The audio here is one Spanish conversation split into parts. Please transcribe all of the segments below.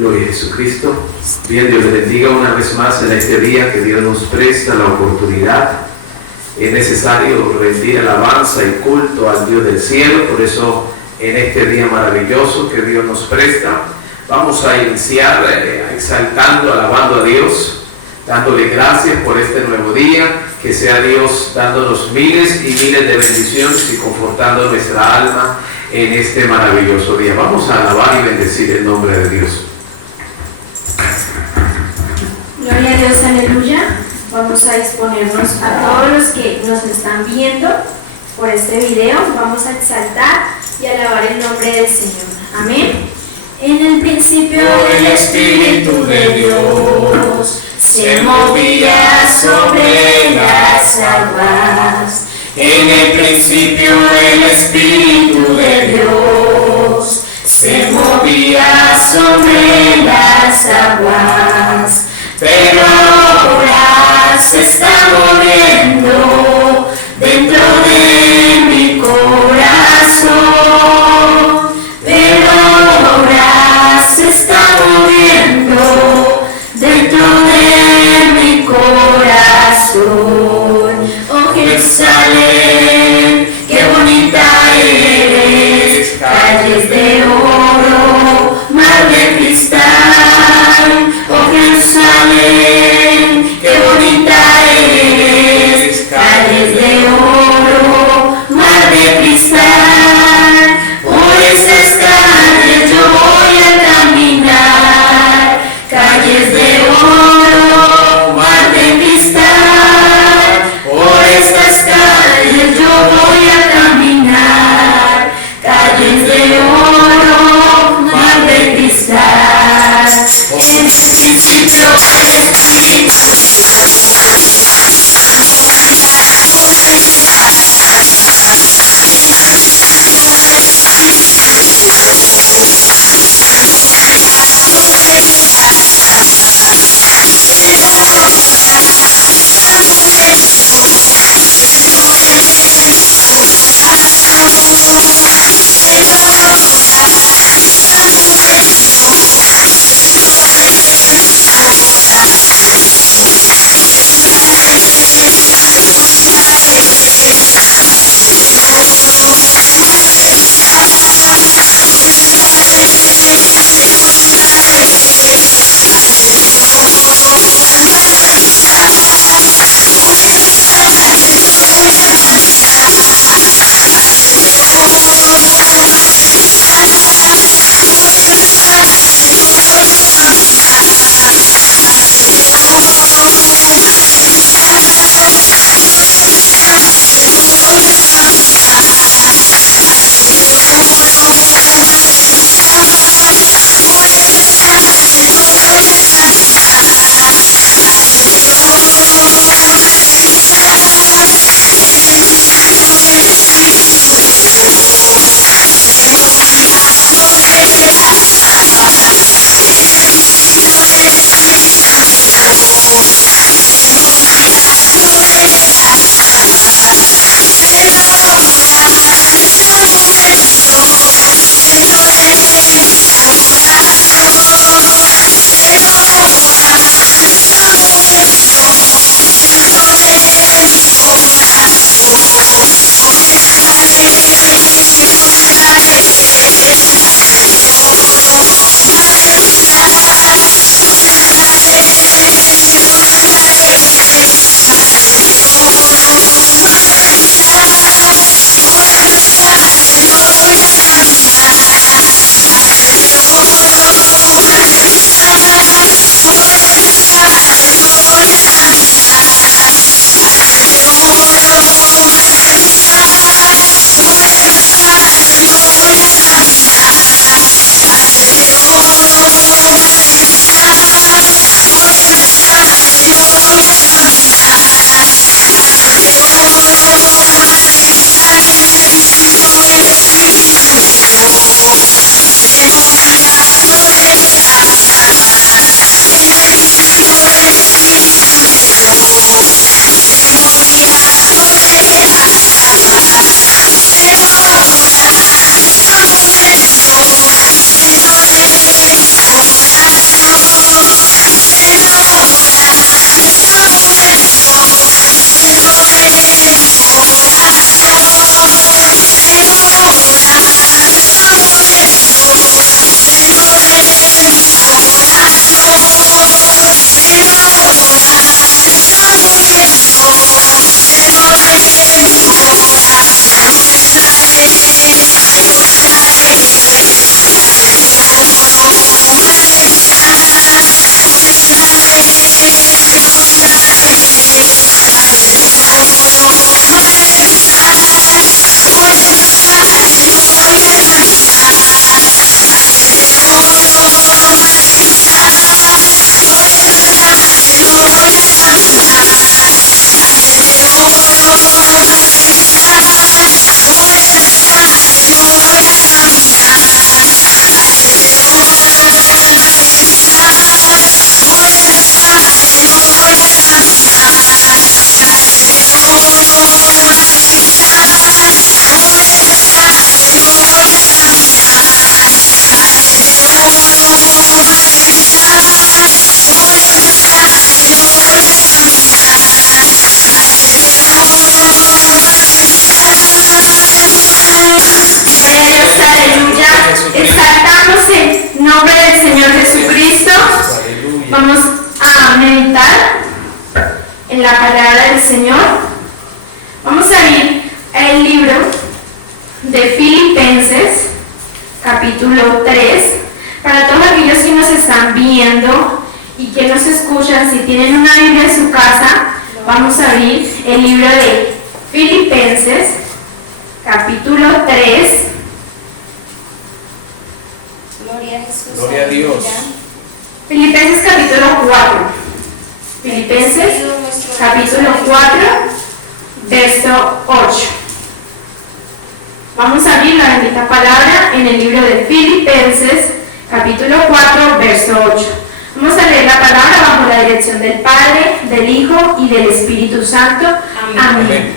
Gloria a Jesucristo. Bien, Dios le bendiga una vez más en este día que Dios nos presta la oportunidad. Es necesario rendir alabanza y culto al Dios del cielo. Por eso en este día maravilloso que Dios nos presta, vamos a iniciar exaltando, alabando a Dios, dándole gracias por este nuevo día. Que sea Dios dándonos miles y miles de bendiciones y confortando nuestra alma en este maravilloso día. Vamos a alabar y bendecir el nombre de Dios. Gloria a Dios, aleluya. Vamos a disponernos a todos los que nos están viendo por este video. Vamos a exaltar y alabar el nombre del Señor. Amén. En el principio el Espíritu de Dios se movía sobre las aguas. En el principio el Espíritu de Dios se movía sobre las aguas. Pero ahora se está moviendo dentro de mi corazón. Pero ahora se está moviendo dentro de mi corazón. Oh Jerusalén, qué bonita eres, calles de oro, mar de cristal. Oh Jerusalén, qué bonita eres, calles de oro, mar de cristal. Por esas calles yo voy a caminar, calles de oro, mar de cristal. Por estas calles yo voy a caminar, calles de oro, mar de cristal. En el principio el Espíritu meditar en la palabra del Señor, vamos a ir al libro de Filipenses, capítulo 3. Para todos aquellos que nos están viendo y que nos escuchan, si tienen una Biblia en su casa, vamos a abrir el libro de Filipenses, capítulo 3. Gloria a Jesús. Gloria a Dios. Filipenses capítulo 4. Filipenses capítulo 4, verso 8. Vamos a abrir la bendita palabra en el libro de Filipenses capítulo 4, verso 8. Vamos a leer la palabra bajo la dirección del Padre, del Hijo y del Espíritu Santo. Amén.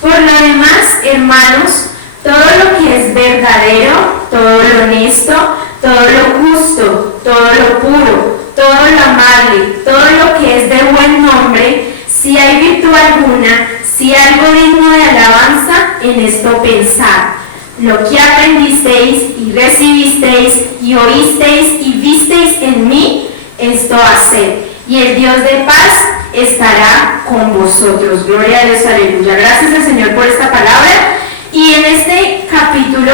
Por lo demás, hermanos, todo lo que es verdadero, todo lo honesto, todo lo justo, todo lo puro, todo lo amable, todo lo que es de buen nombre, si hay virtud alguna, si algo digno de alabanza, en esto pensad. Lo que aprendisteis y recibisteis y oísteis y visteis en mí, esto haced. Y el Dios de paz estará con vosotros. Gloria a Dios, aleluya. Gracias al Señor por esta palabra. Y en este capítulo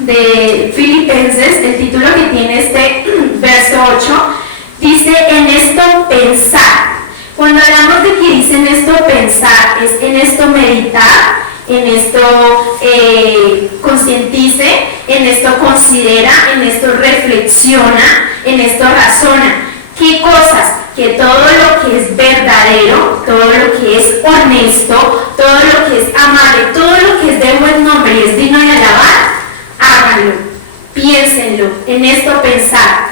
de Filipenses, el título que tiene este verso 8, dice en esto pensar. Cuando hablamos de que dice en esto pensar, es en esto meditar, en esto concientice, en esto considera, en esto reflexiona, en esto razona. ¿Qué cosas? Que todo lo que es verdadero, todo lo que es honesto, todo lo que es amable, todo lo que es de buen nombre y es digno de alabar, háganlo, piénsenlo, en esto pensar.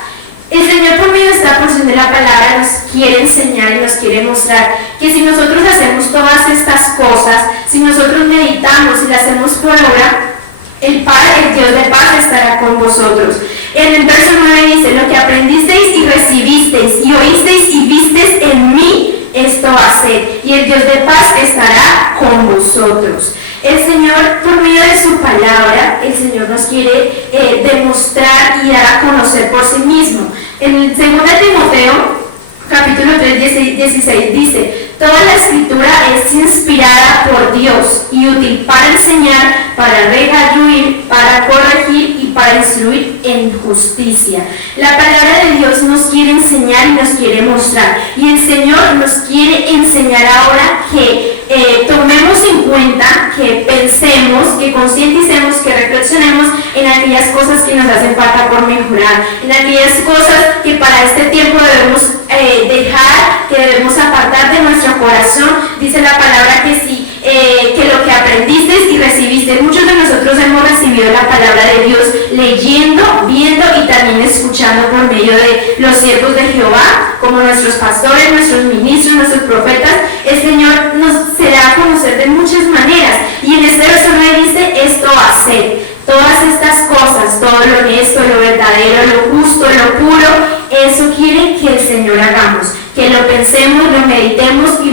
El Señor por medio de esta porción de la palabra nos quiere enseñar y nos quiere mostrar que si nosotros hacemos todas estas cosas, si nosotros meditamos y las hacemos por obra, el Padre, el Dios de paz, estará con vosotros. En el verso 9 dice, lo que aprendisteis y recibisteis y oísteis y visteis en mí, esto haced, y el Dios de paz estará con vosotros. El Señor, por medio de su palabra, el Señor nos quiere demostrar y dar a conocer por sí mismo. En el 2 Timoteo, capítulo 3, 16, dice, toda la escritura es inspirada por Dios y útil para enseñar, para redarguir, para corregir y para instruir en justicia. La palabra de Dios nos quiere enseñar y nos quiere mostrar. Y el Señor nos quiere enseñar ahora que tomemos en cuenta, que pensemos, que concienticemos, que reflexionemos en aquellas cosas que nos hacen falta por mejorar, en aquellas cosas que para este tiempo debemos dejar, que debemos apartar de nuestro corazón. Dice la palabra que sí, que lo que aprendiste y recibiste, muchos de nosotros hemos recibido la palabra de Dios leyendo, viendo y también escuchando por medio de los siervos de Jehová, como nuestros pastores, nuestros ministros, nuestros profetas. El Señor nos se da a conocer de muchas maneras, y en este verso 9 dice, esto hacer. Todas estas cosas, todo lo honesto, lo verdadero, lo justo, lo puro, eso quiere que el Señor hagamos, que lo pensemos, lo meditemos y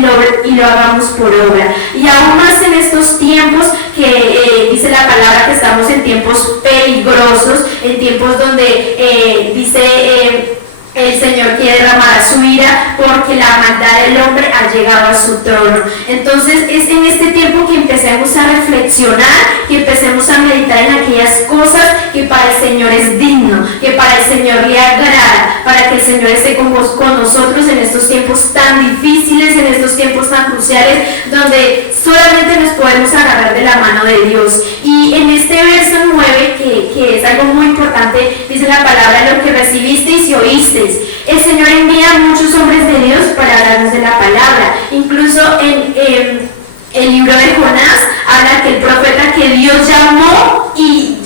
lo hagamos por obra. Y aún más en estos tiempos que dice la palabra que estamos en tiempos peligrosos, en tiempos donde dice el Señor quiere derramar su ira porque la maldad del hombre ha llegado a su trono. Entonces es en este tiempo que empecemos a reflexionar, que empecemos a meditar en aquellas cosas que para el Señor es digno, que para el Señor le agrada, para que el Señor esté con nosotros en estos tiempos tan difíciles, en estos tiempos tan cruciales, donde solamente nos podemos agarrar de la mano de Dios. Y en este verso 9, que es algo muy importante, dice la palabra, lo que recibisteis y oísteis. El Señor envía a muchos hombres de Dios para hablarnos de la palabra. Incluso en el libro de Jonás habla que el profeta que Dios llamó y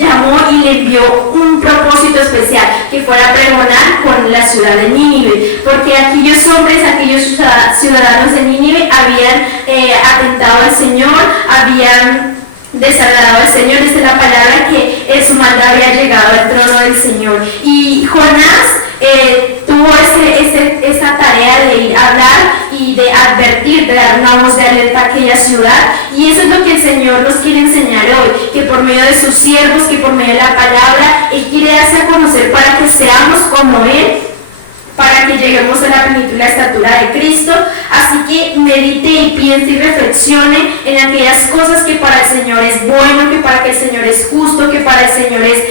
le envió un propósito especial, que fuera a pregonar con la ciudad de Nínive, porque aquellos hombres, aquellos ciudadanos de Nínive habían atentado al Señor, habían desagradado al Señor. Dice la palabra que su maldad había llegado al trono del Señor. Y Jonás tuvo esa tarea de ir a hablar y de advertir, de dar una voz de alerta a aquella ciudad. Y eso es lo que el Señor nos quiere enseñar hoy, que por medio de sus siervos, que por medio de la palabra, Él quiere darse a conocer para que seamos como Él, para que lleguemos a la plenitud y la estatura de Cristo. Así que medite y piense y reflexione en aquellas cosas que para el Señor es bueno, que para que el Señor es justo, que para el Señor es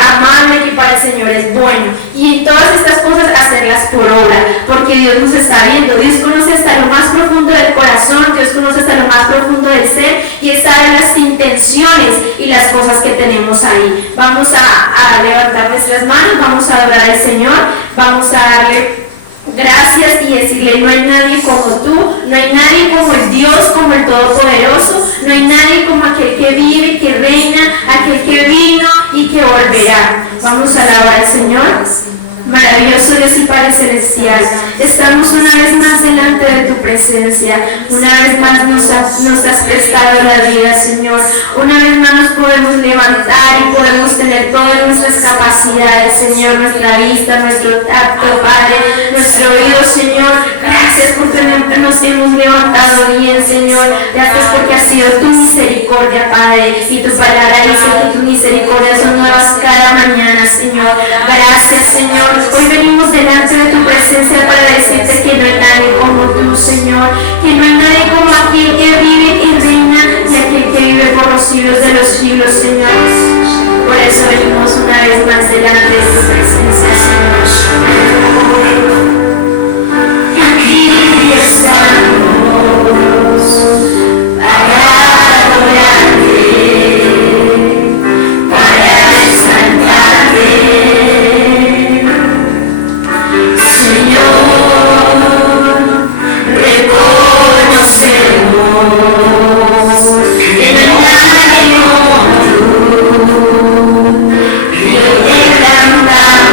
amable, que para el Señor es bueno. Y todas estas cosas hacerlas por obra, porque Dios nos está viendo. Dios conoce hasta lo más profundo del corazón, Dios conoce hasta lo más profundo del ser, y Él sabe las intenciones y las cosas que tenemos ahí. Vamos a levantar nuestras manos, vamos a adorar al Señor, vamos a darle gracias y decirle: no hay nadie como tú, no hay nadie como el Dios, como el Todopoderoso, no hay nadie como aquel que vive, que reina, aquel que vino y que volverá. Vamos a alabar al Señor. Maravilloso Dios y Padre Celestial, estamos una vez más delante de tu presencia, una vez más nos has prestado la vida, Señor, una vez más nos podemos levantar y podemos tener todas nuestras capacidades, Señor, nuestra vista, nuestro tacto, Padre, nuestro oído, Señor. Gracias porque nos hemos levantado bien, Señor. Gracias porque ha sido tu misericordia, Padre, y tu palabra dice que tus misericordias son nuevas cada mañana, Señor. Gracias, Señor. Hoy venimos delante de tu presencia para decirte que no hay nadie como tú, Señor, que no hay nadie como aquel que vive y reina y aquel que vive por los siglos de los siglos, Señor. Por eso venimos una vez más delante de tu presencia, Señor. Aquí estamos para adorarte, para exaltarte.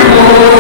Amor.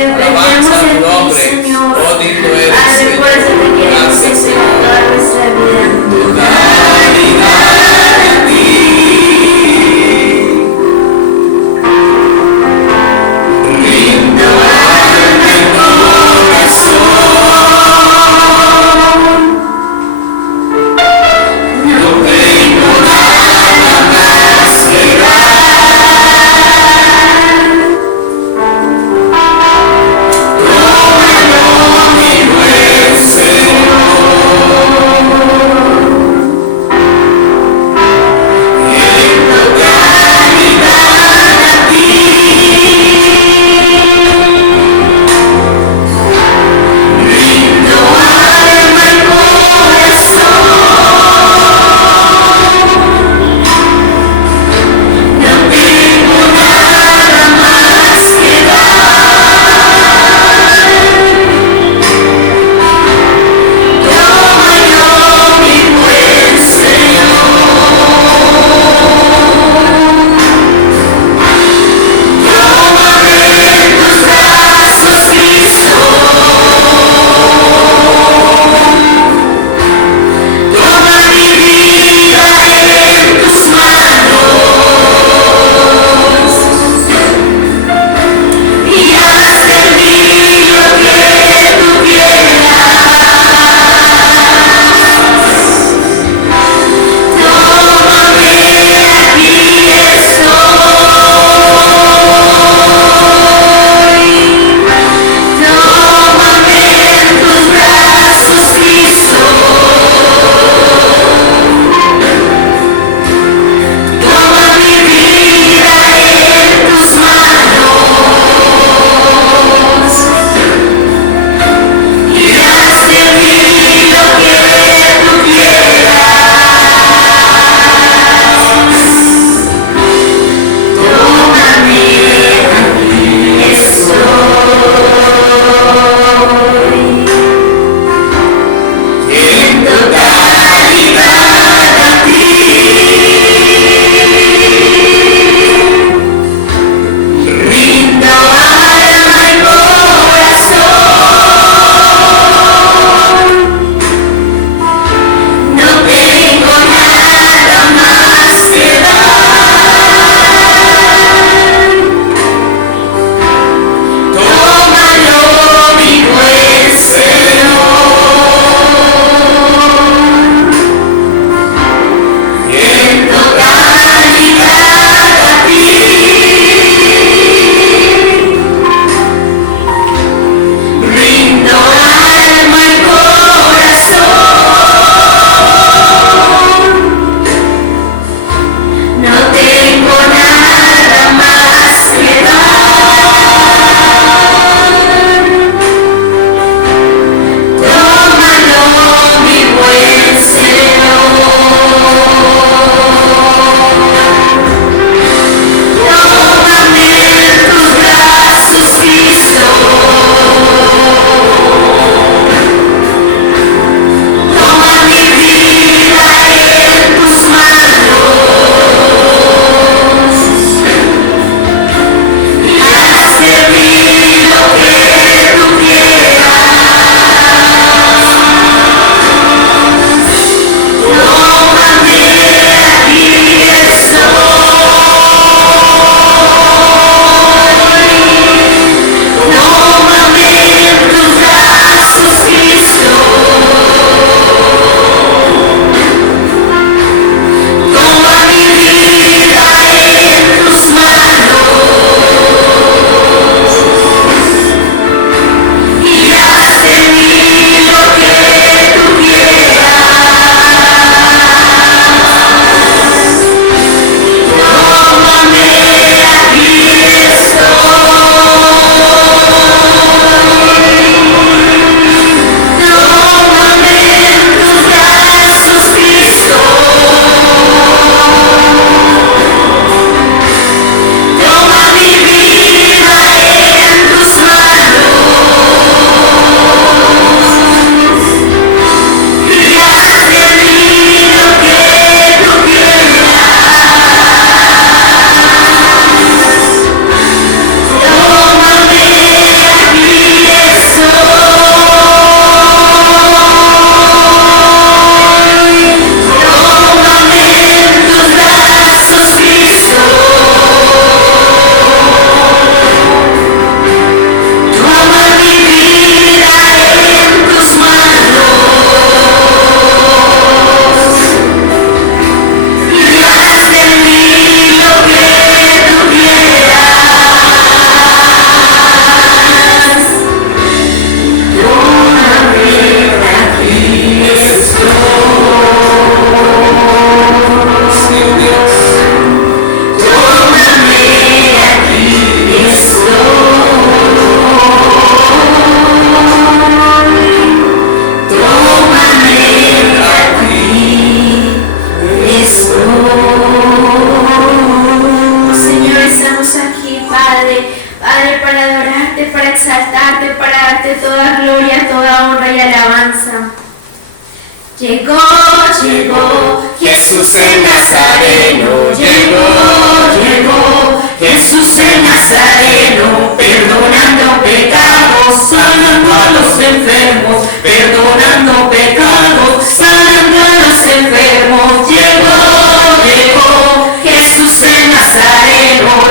dependemos Alabanza a de tu ti, nombre. Señor. Oh, digno eres, Padre, por eso te queremos Gracias, Señor, toda nuestra vida. Totalidad en ti. Rindo alma y corazón. No tengo nada más que dar. exaltarte, para darte toda gloria, toda honra y alabanza. Llegó, llegó, Jesús el Nazareno, llegó, Jesús el Nazareno, perdonando pecados, sanando a los enfermos, perdonando pecados, sanando a los enfermos, llegó, Jesús el Nazareno,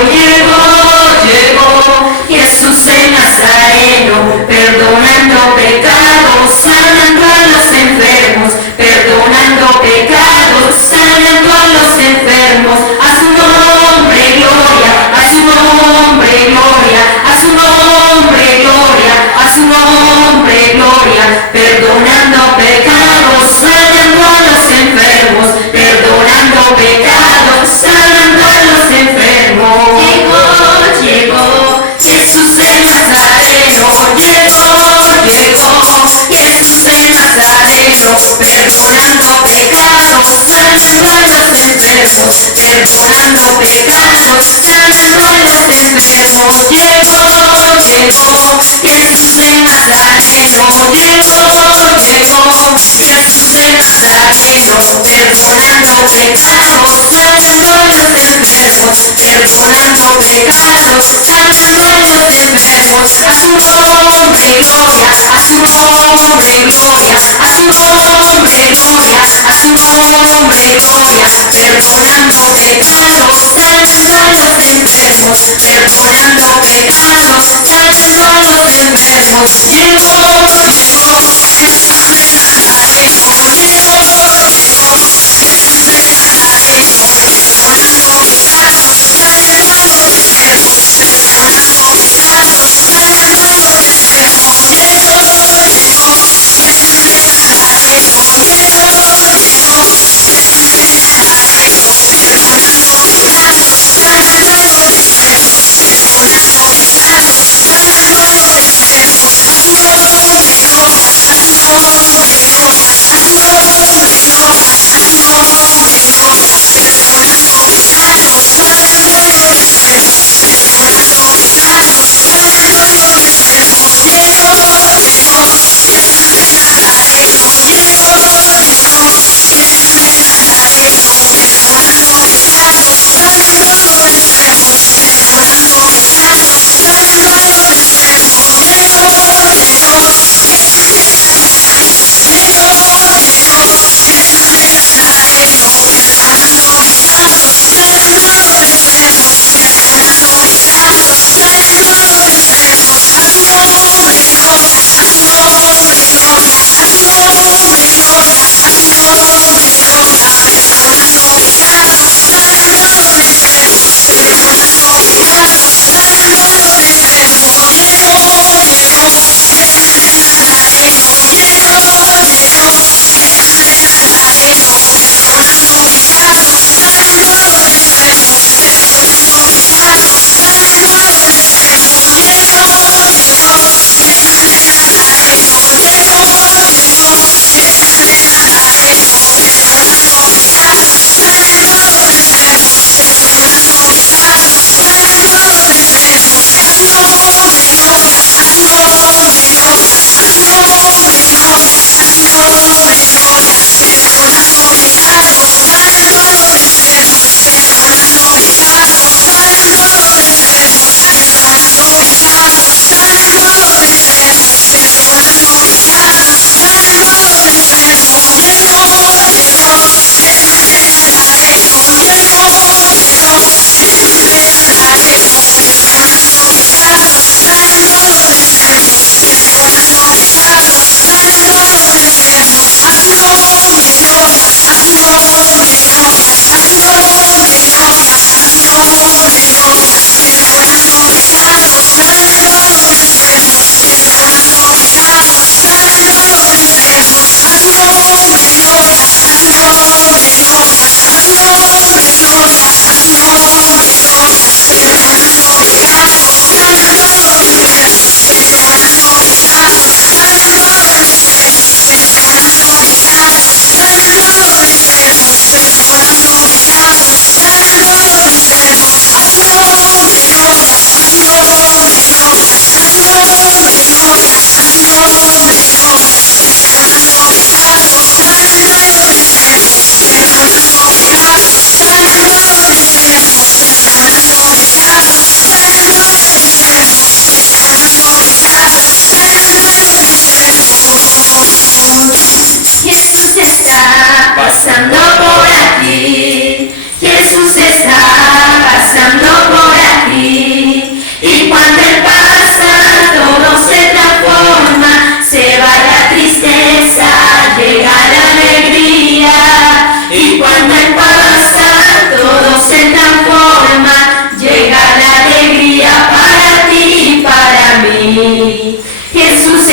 llegó, Jesús el Nazareno, perdonando pecados, sanando a los enfermos, perdonando pecados, sanando a los enfermos, a su nombre gloria, a su nombre gloria, a su nombre gloria, a su nombre gloria, perdonando pecados, sanando a los enfermos, perdonando pecados, sanando a los enfermos. Llegó, Jesús el Nazareno, llegó, Jesús el Nazareno, perdonando pecados, sanando a los enfermos, perdonando pecados, sanando a los enfermos. Llegó, Jesús el Nazareno, llegó, Jesús el Nazareno, perdonando pecados, sanando a los enfermos, perdonando pecados, sanando a los enfermos, a su nombre gloria, a su nombre gloria, a su nombre gloria, a su nombre gloria, perdonando pecados, sanando a los enfermos, perdonando pecados, sanando a los enfermos. Llegó, Jesús el Nazareno, llegó, Jesús el Nazareno, perdonando pecados, sanando a los enfermos, perdonando pecados, sanando a los enfermos. Llegó, Jesús el Nazareno, llegó, Jesús el Nazareno, perdonando pecados, sanando a los enfermos, perdonando pecados, sanando a los enfermos.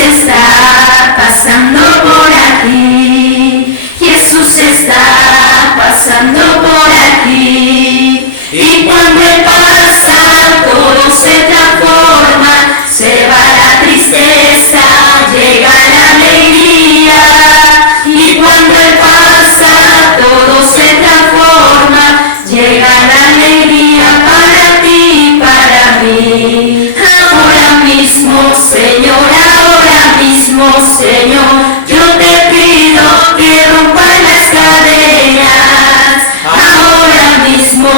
está pasando por aquí. Jesús está pasando por aquí. Y cuando Él pasa, todo se transforma. Se va la tristeza, llega la alegría. Y cuando Él pasa, todo se transforma. Llega la alegría para ti, para mí. Ahora mismo, Señor, yo te pido que rompas las cadenas. Ahora mismo,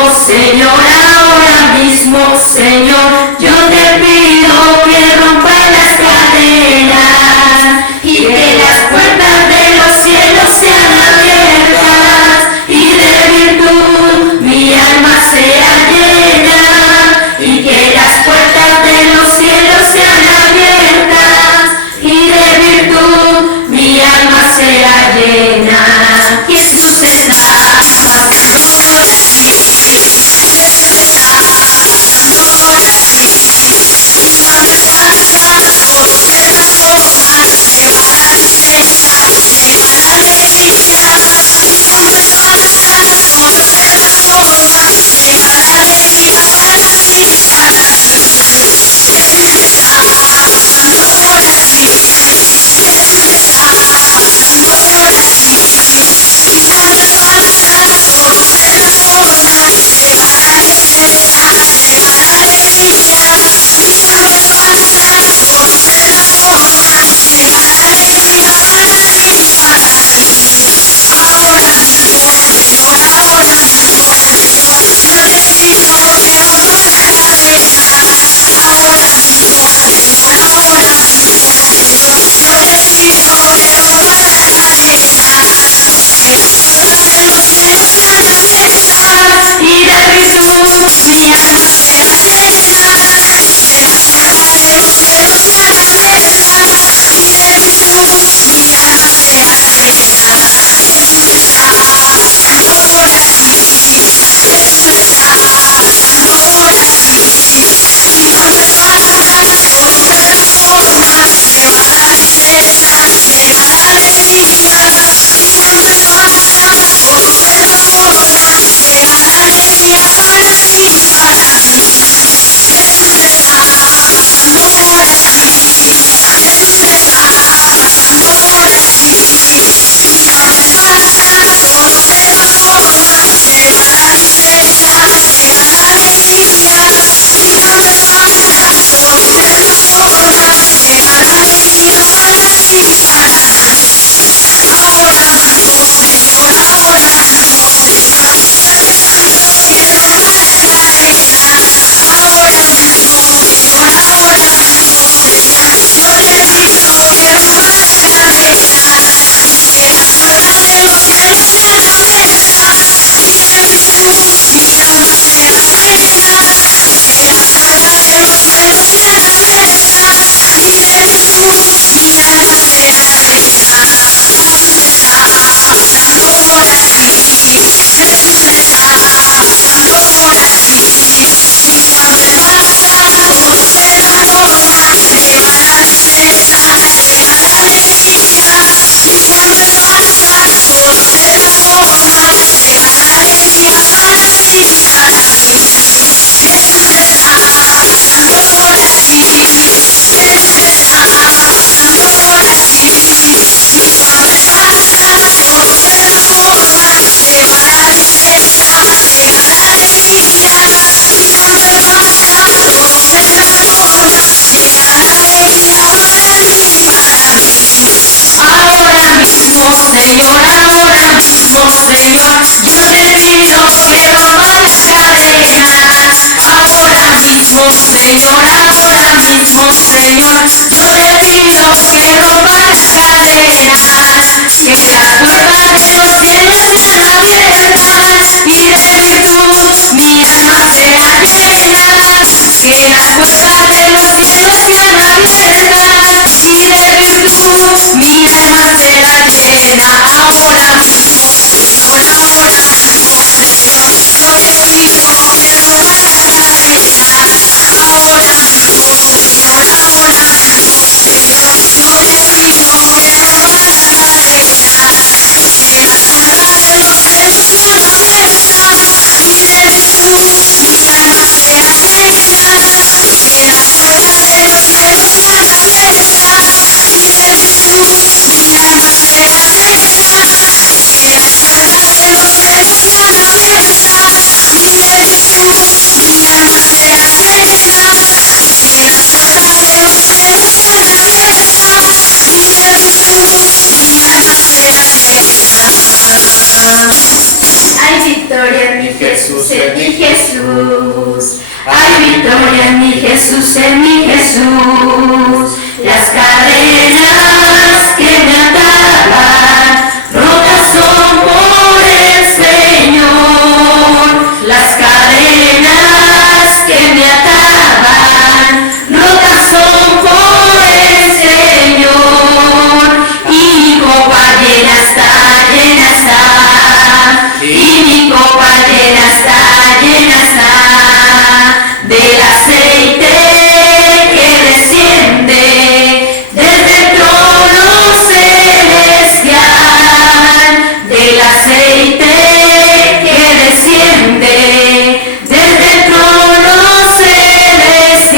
Señor, yo te pido que rompas las cadenas y que las puertas de los cielos sean abiertas y de virtud mi alma sea llena, y que las puertas de los cielos sean abiertas y de virtud Jesús, en mi Jesús. Las cadenas que me ataban, rotas son por el Señor. Las cadenas que me ataban, rotas son por el Señor. Y mi copa llena está, llena está. Y mi copa llena está, llena está. Del aceite que desciende desde el trono celestial, del aceite que desciende desde el trono celestial.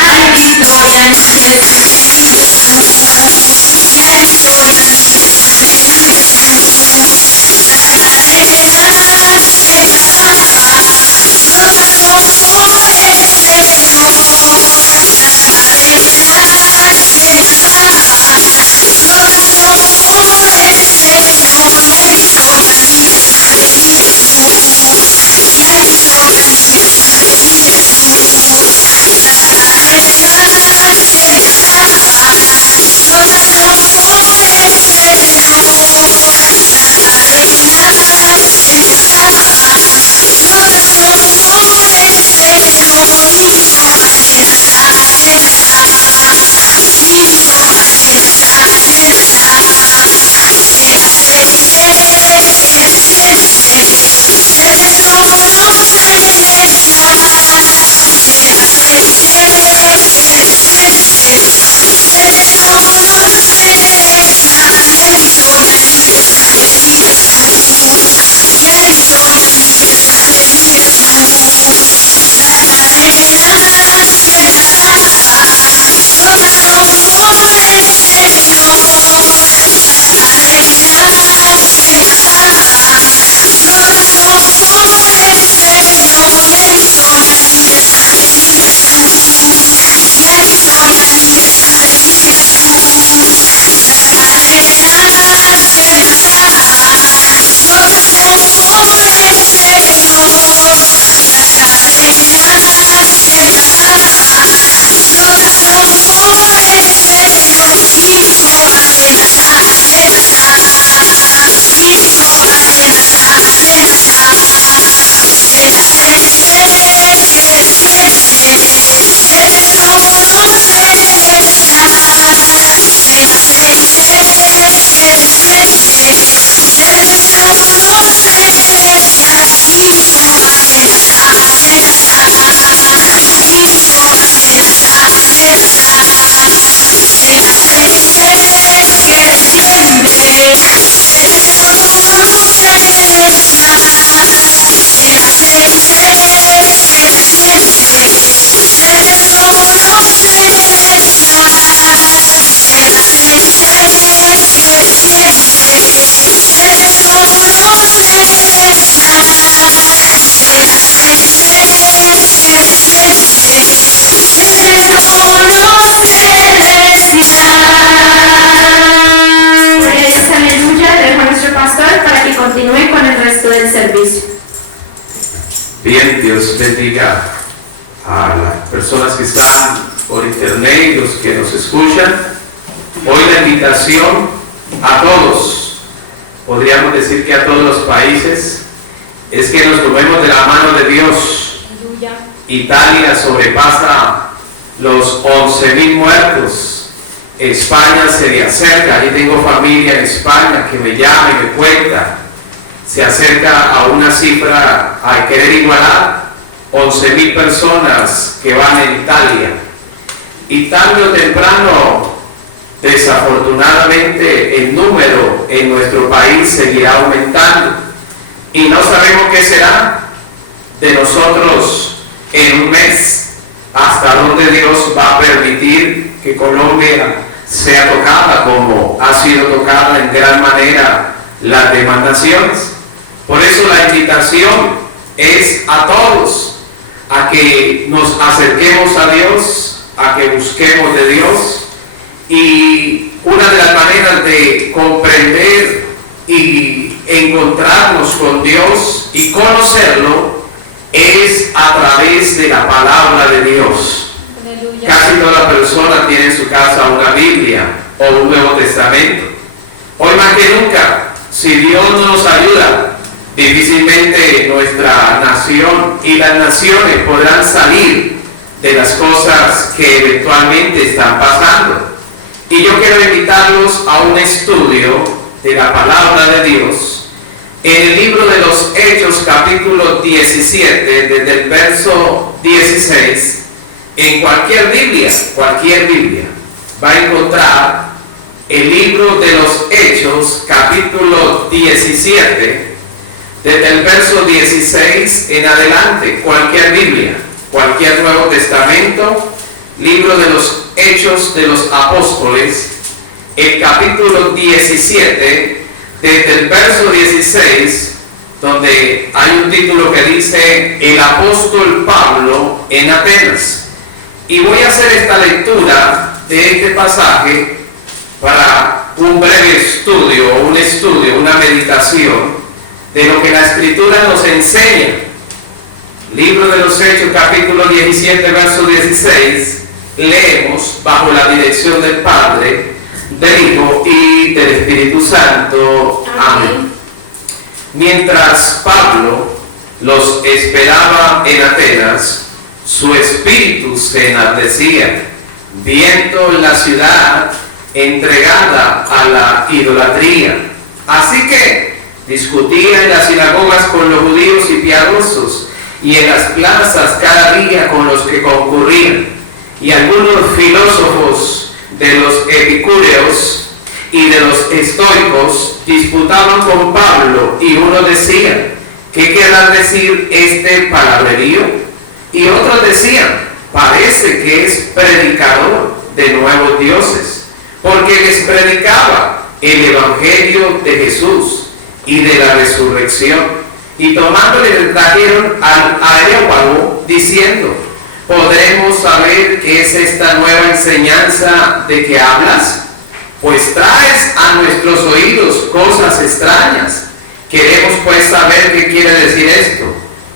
Hay victoria en continúe con el resto del servicio. Bien, Dios bendiga a las personas que están por internet y los que nos escuchan. Hoy la invitación a todos, podríamos decir que a todos los países, es que nos tomemos de la mano de Dios. Aleluya. Italia sobrepasa los 11.000 muertos. España se le acerca, y tengo familia en España que me llama y me cuenta, se acerca a una cifra a querer igualar 11.000 personas que van en Italia. Y tarde o temprano, desafortunadamente, el número en nuestro país seguirá aumentando. Y no sabemos qué será de nosotros en un mes, hasta dónde Dios va a permitir que Colombia sea tocada como ha sido tocada en gran manera las demás naciones. Por eso la invitación es a todos a que nos acerquemos a Dios, a que busquemos de Dios. Y una de las maneras de comprender y encontrarnos con Dios y conocerlo es es a través de la palabra de Dios. Aleluya. Casi toda persona tiene en su casa una Biblia o un Nuevo Testamento. Hoy más que nunca, si Dios no nos ayuda, difícilmente nuestra nación y las naciones podrán salir de las cosas que eventualmente están pasando. Y yo quiero invitarlos a un estudio de la palabra de Dios en el libro de los Hechos, capítulo 17, desde el verso 16. En cualquier Biblia va a encontrar el libro de los Hechos, capítulo 17, desde el verso 16 en adelante. Cualquier Biblia, cualquier Nuevo Testamento, libro de los Hechos de los Apóstoles, el capítulo 17, desde el verso 16, donde hay un título que dice El apóstol Pablo en Atenas. Y voy a hacer esta lectura de este pasaje para un breve estudio, una meditación de lo que la Escritura nos enseña. Libro de los Hechos, capítulo 17, verso 16, leemos bajo la dirección del Padre, del Hijo y del Espíritu Santo. Amén. Mientras Pablo los esperaba en Atenas, su espíritu se enardecía, viendo la ciudad entregada a la idolatría. Así que discutía en las sinagogas con los judíos y piadosos, y en las plazas cada día con los que concurrían. Y algunos filósofos de los epicúreos y de los estoicos disputaban con Pablo, y uno decía: ¿qué querrá decir este palabrerío? Y otros decían: parece que es predicador de nuevos dioses, porque les predicaba el evangelio de Jesús y de la resurrección. Y tomándole le trajeron al Areópago, diciendo: ¿podremos saber qué es esta nueva enseñanza de que hablas? Pues traes a nuestros oídos cosas extrañas. Queremos pues saber qué quiere decir esto,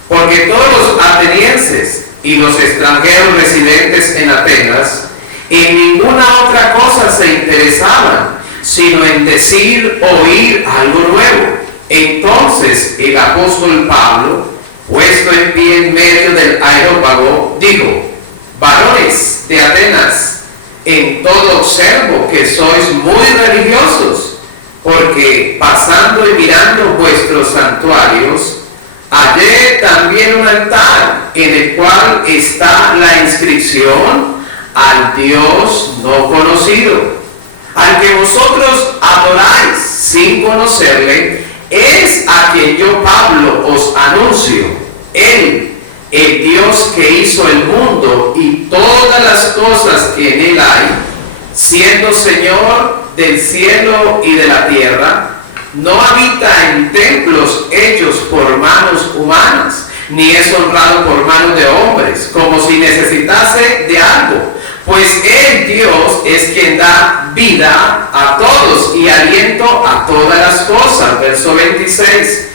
porque todos los atenienses y los extranjeros residentes en Atenas en ninguna otra cosa se interesaban, sino en decir, oír algo nuevo. Entonces el apóstol Pablo, puesto en pie en medio del Areópago, dijo: varones de Atenas, en todo observo que sois muy religiosos, porque pasando y mirando vuestros santuarios, hallé también un altar en el cual está la inscripción: al Dios no conocido, al que vosotros adoráis sin conocerle. Es a quien yo, Pablo, os anuncio. Él, el Dios que hizo el mundo y todas las cosas que en él hay, siendo Señor del cielo y de la tierra, no habita en templos hechos por manos humanas, ni es honrado por manos de hombres, como si necesitase de algo, pues el Dios es quien da vida a todos y aliento a todas las cosas. Verso 26.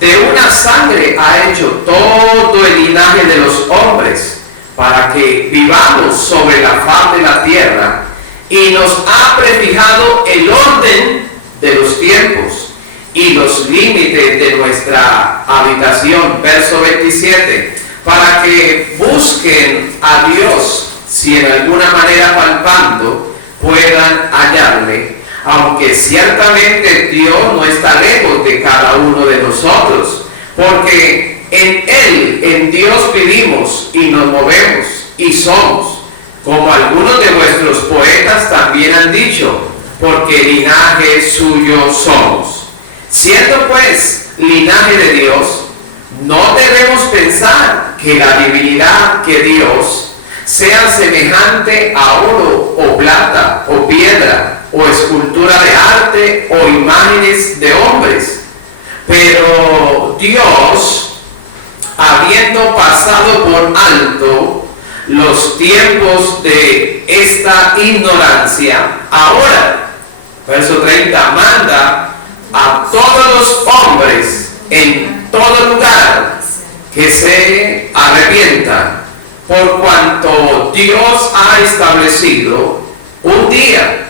De una sangre ha hecho todo el linaje de los hombres, para que vivamos sobre la faz de la tierra, y nos ha prefijado el orden de los tiempos y los límites de nuestra habitación. Verso 27. Para que busquen a Dios, si en alguna manera palpando puedan hallarle, aunque ciertamente Dios no está lejos de cada uno de nosotros, porque en Él, en Dios vivimos y nos movemos y somos, como algunos de vuestros poetas también han dicho, porque linaje suyo somos. Siendo pues linaje de Dios, no debemos pensar que la divinidad que Dios sea semejante a oro o plata o piedra o escultura de arte o imágenes de hombres. Pero Dios, habiendo pasado por alto los tiempos de esta ignorancia, ahora, verso 30, manda a todos los hombres en todo lugar que se arrepientan, por cuanto Dios ha establecido un día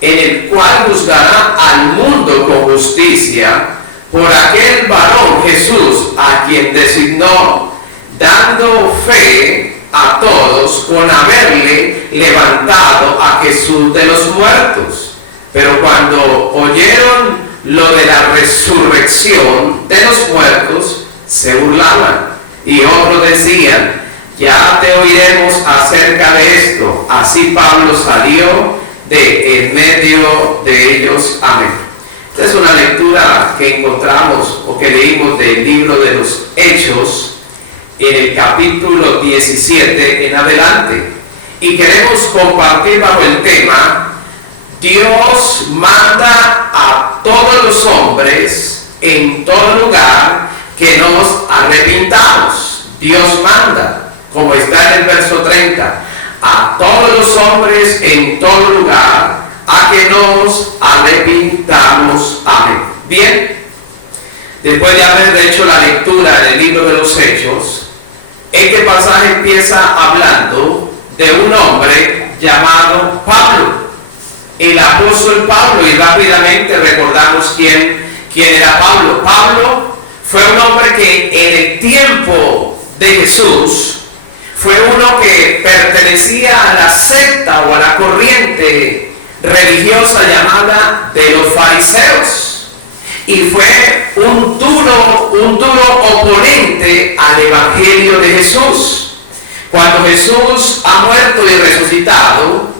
en el cual juzgará al mundo con justicia por aquel varón Jesús a quien designó, dando fe a todos con haberle levantado a Jesús de los muertos. Pero cuando oyeron lo de la resurrección de los muertos, se burlaban, y otros decían: ya te oiremos acerca de esto. Así Pablo salió de en medio de ellos. Amén. Esta es una lectura que encontramos o que leímos del libro de los Hechos en el capítulo 17 en adelante, y queremos compartir bajo el tema: Dios manda a todos los hombres en todo lugar que nos arrepintamos. Dios manda, como está en el verso 30, a todos los hombres en todo lugar a que nos arrepintamos. Amén. Bien, después de haber hecho la lectura del libro de los Hechos, este pasaje empieza hablando de un hombre llamado Pablo, el apóstol Pablo, y rápidamente recordamos quién era Pablo. Pablo fue un hombre que en el tiempo de Jesús fue uno que pertenecía a la secta o a la corriente religiosa llamada de los fariseos, y fue un duro oponente al evangelio de Jesús. Cuando Jesús ha muerto y resucitado,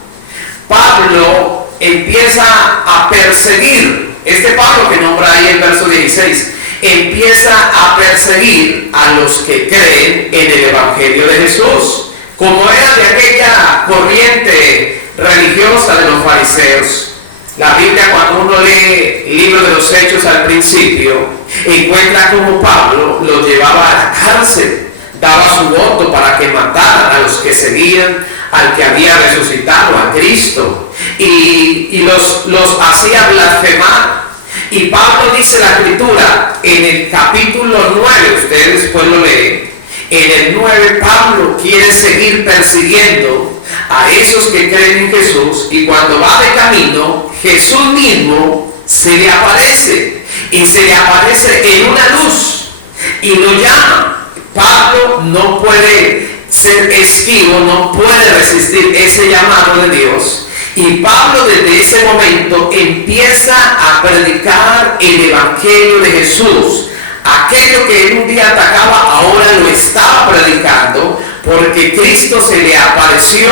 Pablo empieza a perseguir, este Pablo que nombra ahí el verso 16, empieza a perseguir a los que creen en el evangelio de Jesús, como era de aquella corriente religiosa de los fariseos. La Biblia, cuando uno lee el libro de los Hechos al principio, encuentra como Pablo los llevaba a la cárcel, daba su voto para que mataran a los que seguían al que había resucitado, a Cristo, y los hacía blasfemar. Y Pablo dice la escritura en el capítulo 9, ustedes después lo leen, en el 9 Pablo quiere seguir persiguiendo a esos que creen en Jesús, y cuando va de camino, Jesús mismo se le aparece, y se le aparece en una luz, y lo llama. Pablo no puede ser esquivo, no puede resistir ese llamado de Dios, y Pablo desde ese momento empieza a predicar el evangelio de Jesús. Aquello que él un día atacaba, ahora lo estaba predicando, porque Cristo se le apareció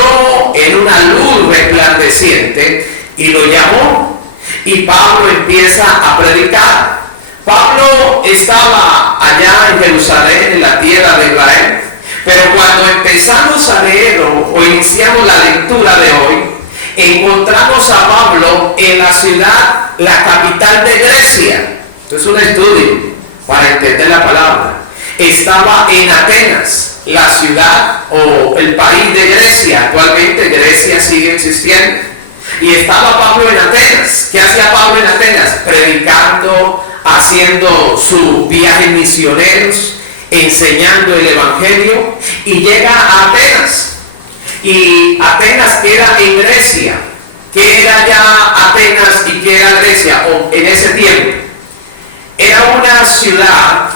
en una luz resplandeciente y lo llamó, y Pablo empieza a predicar. Pablo estaba allá en Jerusalén, en la tierra de Israel, pero cuando empezamos a leer o iniciamos la lectura de hoy, encontramos a Pablo en la ciudad, la capital de Grecia. Esto es un estudio para entender la palabra. Estaba en Atenas, la ciudad o el país de Grecia. Actualmente Grecia sigue existiendo. Y estaba Pablo en Atenas. ¿Qué hacía Pablo en Atenas? Predicando, haciendo sus viajes misioneros, enseñando el evangelio, y llega a Atenas. Y Atenas queda en Grecia. ¿Qué era ya Atenas y qué era Grecia? O en ese tiempo era una ciudad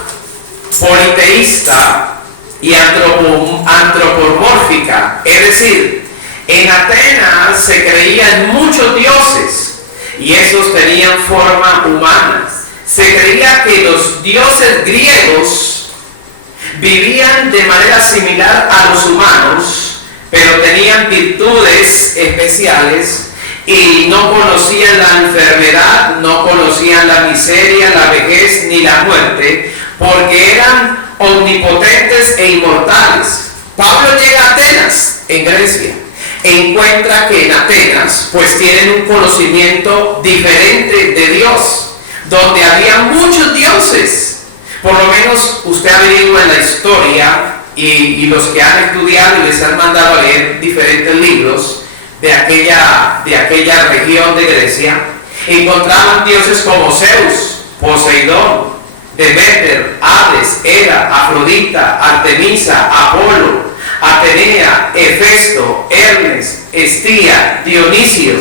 politeísta y antropomórfica, es decir, en Atenas se creían muchos dioses y esos tenían forma humana. Se creía que los dioses griegos vivían de manera similar a los humanos, pero tenían virtudes especiales y no conocían la enfermedad, no conocían la miseria, la vejez ni la muerte, porque eran omnipotentes e inmortales. Pablo llega a Atenas, en Grecia, encuentra que en Atenas pues tienen un conocimiento diferente de Dios, donde había muchos dioses. Por lo menos usted ha leído en la historia, y los que han estudiado y les han mandado a leer diferentes libros de aquella región de Grecia, encontraban dioses como Zeus, Poseidón, Demeter, Hades, Hera, Afrodita, Artemisa, Apolo, Atenea, Hefesto, Hermes, Estía, Dionisio.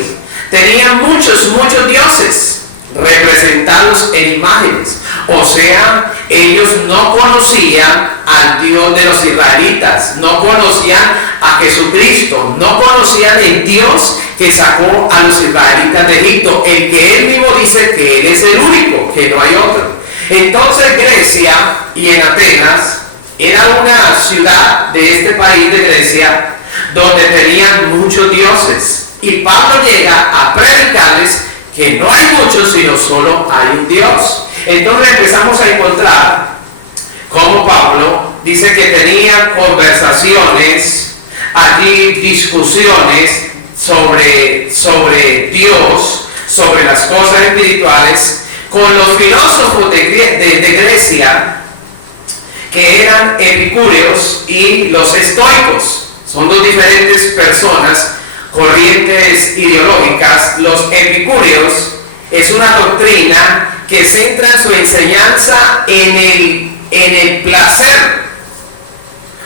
Tenían muchos dioses representados en imágenes. O sea, ellos no conocían al Dios de los israelitas, no conocían a Jesucristo, no conocían el Dios que sacó a los israelitas de Egipto, el que él mismo dice que él es el único, que no hay otro. Entonces Grecia y en Atenas era una ciudad de este país de Grecia donde tenían muchos dioses. Y Pablo llega a predicarles que no hay muchos, sino solo hay un Dios. Entonces empezamos a encontrar cómo Pablo dice que tenía conversaciones, allí discusiones sobre Dios, sobre las cosas espirituales, con los filósofos de Grecia, que eran epicúreos y los estoicos. Son dos diferentes personas, corrientes ideológicas. Los epicúreos es una doctrina que centra su enseñanza en el placer.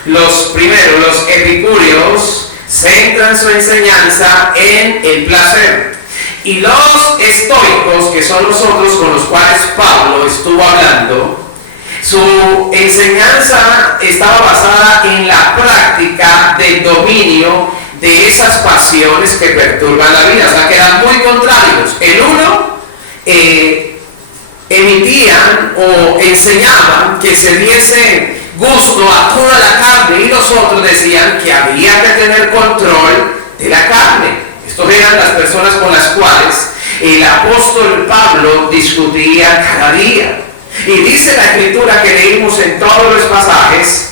Los epicúreos centran su enseñanza en el placer. Y los estoicos, que son los otros con los cuales Pablo estuvo hablando, su enseñanza estaba basada en la práctica del dominio de esas pasiones que perturban la vida. O sea, que eran muy contrarios. El uno emitían o enseñaban que se diese gusto a toda la carne, y los otros decían que había que tener control de la carne. Estos eran las personas con las cuales el apóstol Pablo discutía cada día. Y dice la escritura que leímos en todos los pasajes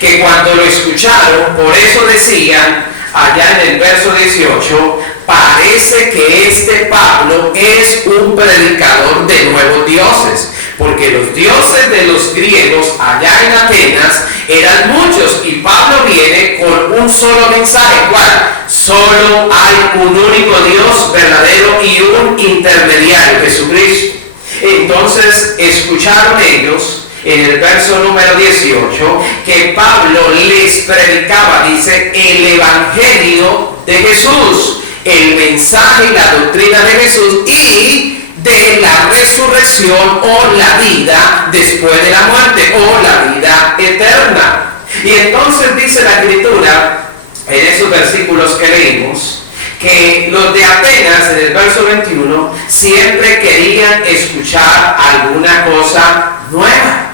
que cuando lo escucharon, por eso decían allá en el verso 18, parece que este Pablo es un predicador de nuevos dioses, porque los dioses de los griegos allá en Atenas eran muchos, y Pablo viene con un solo mensaje. ¿Cuál? Solo hay un único Dios verdadero y un intermediario, Jesucristo. Entonces escucharon ellos en el verso número 18 que Pablo les predicaba, dice, el evangelio de Jesús, el mensaje y la doctrina de Jesús y de la resurrección o la vida después de la muerte o la vida eterna. Y entonces dice la escritura en esos versículos que leímos que los de Atenas, en el verso 21, siempre querían escuchar alguna cosa nueva.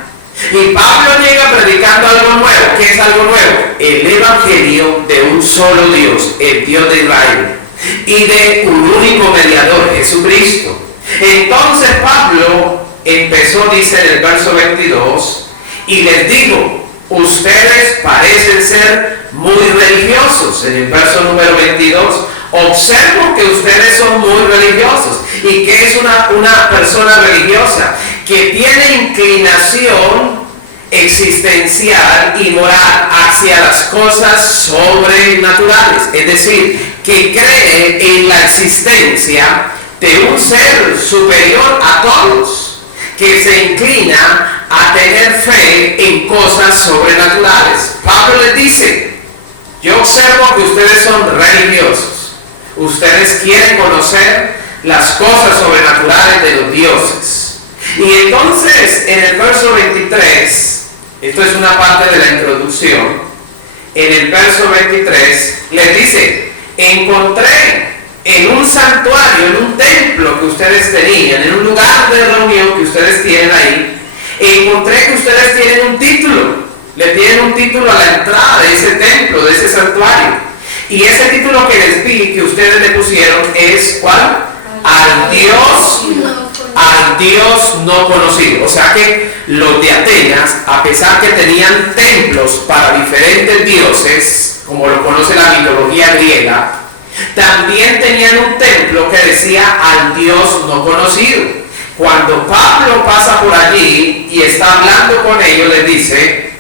Y Pablo llega predicando algo nuevo. ¿Qué es algo nuevo? El evangelio de un solo Dios, el Dios de Israel, y de un único mediador, Jesucristo. Entonces Pablo empezó, dice en el verso 22, y les digo, ustedes parecen ser muy religiosos. En el verso número 22, observo que ustedes son muy religiosos. ¿Y qué es una persona religiosa? Que tiene inclinación existencial y moral hacia las cosas sobrenaturales. Es decir, que cree en la existencia de un ser superior a todos, que se inclina a tener fe en cosas sobrenaturales. Pablo les dice, yo observo que ustedes son religiosos, ustedes quieren conocer las cosas sobrenaturales de los dioses. Y entonces en el verso 23, esto es una parte de la introducción, en el verso 23 les dice, encontré en un santuario, en un templo que ustedes tenían, en un lugar de reunión que ustedes tienen ahí, encontré que ustedes tienen un título, le tienen un título a la entrada de ese templo, de ese santuario. Y ese título que les vi, que ustedes le pusieron, es ¿cuál? Al Dios no conocido. O sea que los de Atenas, a pesar que tenían templos para diferentes dioses, como lo conoce la mitología griega, también tenían un templo que decía al Dios no conocido. Cuando Pablo pasa por allí y está hablando con ellos, les dice,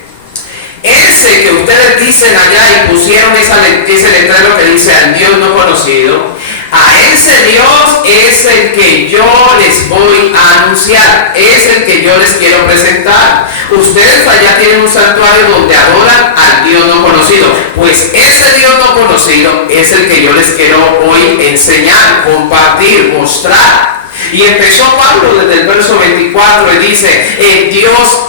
ese que ustedes dicen allá y pusieron ese letrero que dice al Dios no conocido, a ese Dios es el que yo les voy a anunciar, es el que yo les quiero presentar. Ustedes allá tienen un santuario donde adoran al Dios no conocido. Pues ese Dios no conocido es el que yo les quiero hoy enseñar, compartir, mostrar. Y empezó Pablo desde el verso 24 y dice,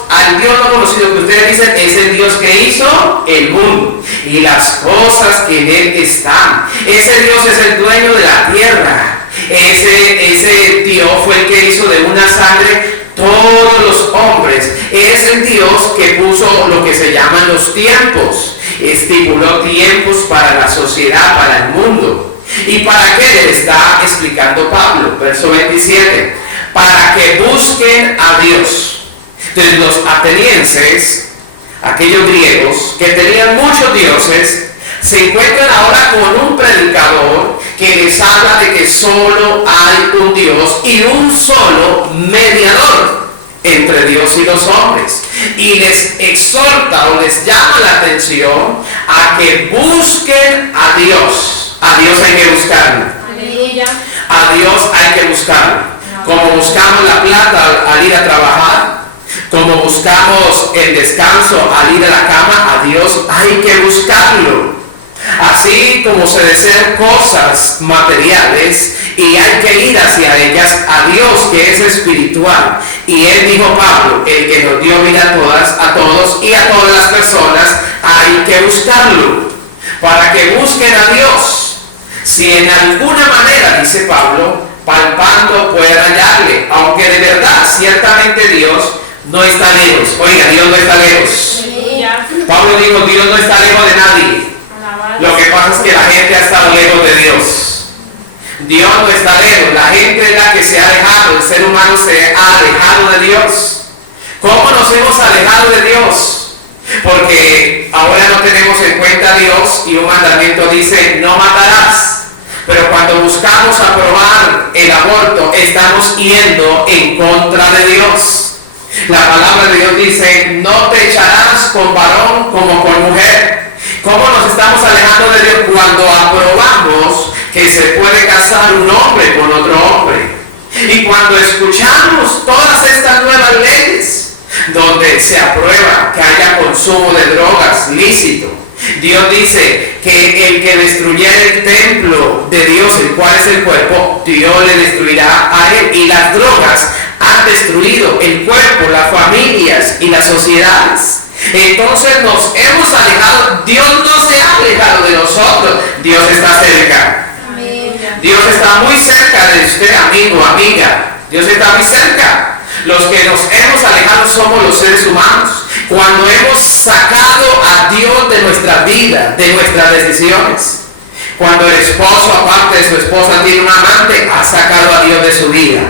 al Dios no conocido que ustedes dicen es el Dios que hizo el mundo y las cosas que en él están. Ese Dios es el dueño de la tierra. Ese Dios fue el que hizo de una sangre todos los hombres. Es el Dios que puso lo que se llaman los tiempos. Estipuló tiempos para la sociedad, para el mundo. ¿Y para qué le está explicando Pablo? Verso 27. Para que busquen a Dios. Entonces los atenienses, aquellos griegos que tenían muchos dioses, se encuentran ahora con un predicador que les habla de que solo hay un Dios y un solo mediador entre Dios y los hombres. Y les exhorta o les llama la atención a que busquen a Dios. A Dios hay que buscarlo. Aleluya. A Dios hay que buscarlo. Como buscamos la plata al ir a trabajar, como buscamos el descanso al ir a la cama, a Dios hay que buscarlo. Así como se desean cosas materiales y hay que ir hacia ellas, a Dios que es espiritual. Y él dijo, Pablo, el que nos dio vida a todos y a todas las personas, hay que buscarlo. Para que busquen a Dios. Si en alguna manera, dice Pablo, palpando pueden hallarle, aunque de verdad, ciertamente Dios no está lejos. Oiga, Dios no está lejos. Pablo dijo, Dios no está lejos de nadie. Lo que pasa es que la gente ha estado lejos de Dios. Dios no está lejos, la gente es la que se ha alejado, el ser humano se ha alejado de Dios. ¿Cómo nos hemos alejado de Dios? Porque ahora no tenemos en cuenta a Dios y un mandamiento dice, no matarás. Pero cuando buscamos aprobar el aborto, estamos yendo en contra de Dios. La palabra de Dios dice, no te echarás con varón como con mujer. ¿Cómo nos estamos alejando de Dios? Cuando aprobamos que se puede casar un hombre con otro hombre. Y cuando escuchamos todas estas nuevas leyes, donde se aprueba que haya consumo de drogas lícito. Dios dice que el que destruyera el templo de Dios, el cual es el cuerpo, Dios le destruirá a él. Y las drogas han destruido el cuerpo, las familias y las sociedades. Entonces nos hemos alejado. Dios no se ha alejado de nosotros. Dios está cerca. Dios está muy cerca de usted, amigo, amiga. Dios está muy cerca. Los que nos hemos alejado somos los seres humanos. Cuando hemos sacado a Dios de nuestra vida, de nuestras decisiones. Cuando el esposo, aparte de su esposa, tiene un amante, ha sacado a Dios de su vida.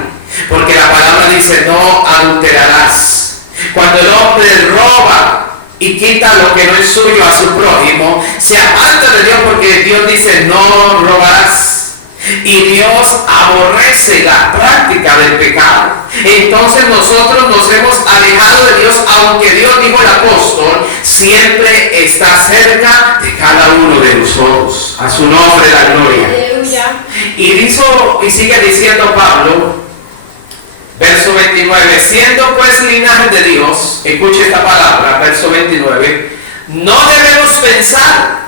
Porque la palabra dice, no adulterarás. Cuando el hombre roba y quita lo que no es suyo a su prójimo, se aparta de Dios porque Dios dice, no robarás. Y Dios aborrece la práctica del pecado. Entonces nosotros nos hemos alejado de Dios, aunque Dios, dijo el apóstol, siempre está cerca de cada uno de nosotros. A su nombre la gloria. Aleluya. Y sigue diciendo Pablo, verso 29, siendo pues linaje de Dios, escuche esta palabra, verso 29, no debemos pensar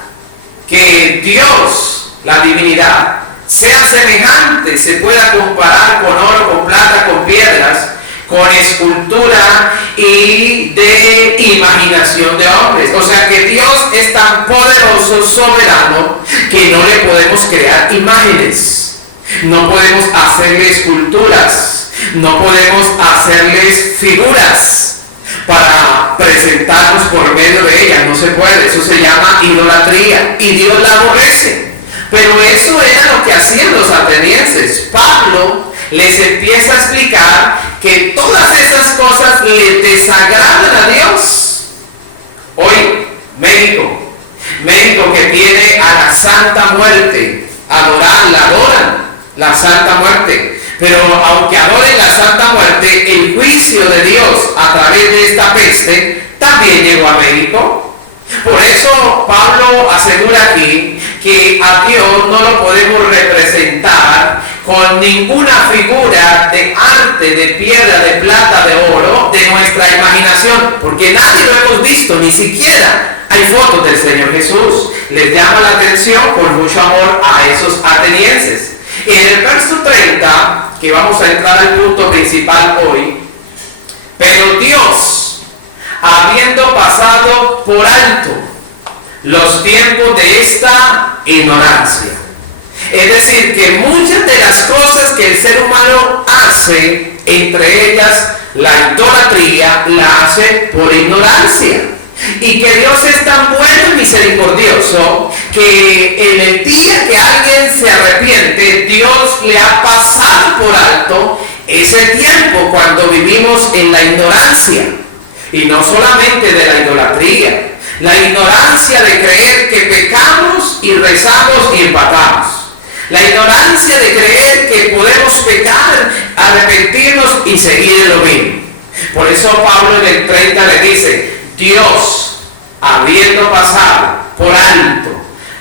que Dios, la divinidad, sea semejante, se pueda comparar con oro, con plata, con piedras, con escultura y de imaginación de hombres. O sea que Dios es tan poderoso, soberano, que no le podemos crear imágenes, no podemos hacerle esculturas, no podemos hacerles figuras para presentarnos por medio de ellas, no se puede. Eso se llama idolatría y Dios la aborrece. Pero eso era lo que hacían los atenienses. Pablo les empieza a explicar que todas esas cosas le desagradan a Dios. Hoy, México que tiene a la Santa Muerte, adoran la Santa Muerte. Pero aunque adoren la Santa Muerte, el juicio de Dios a través de esta peste también llegó a México. Por eso Pablo asegura aquí que a Dios no lo podemos representar con ninguna figura de arte, de piedra, de plata, de oro, de nuestra imaginación, porque nadie lo hemos visto, ni siquiera hay fotos del Señor Jesús. Les llama la atención por mucho amor a esos atenienses. Y en el verso 30, que vamos a entrar al punto principal hoy, pero Dios, habiendo pasado por alto los tiempos de esta ignorancia. Es decir, que muchas de las cosas que el ser humano hace, entre ellas la idolatría, la hace por ignorancia. Y que Dios es tan bueno y misericordioso que en el día que alguien se arrepiente, Dios le ha pasado por alto ese tiempo cuando vivimos en la ignorancia. Y no solamente de la idolatría, la ignorancia de creer que pecamos y rezamos y empatamos. La ignorancia de creer que podemos pecar, arrepentirnos y seguir en lo mismo. Por eso Pablo en el 30 le dice, Dios, habiendo pasado por alto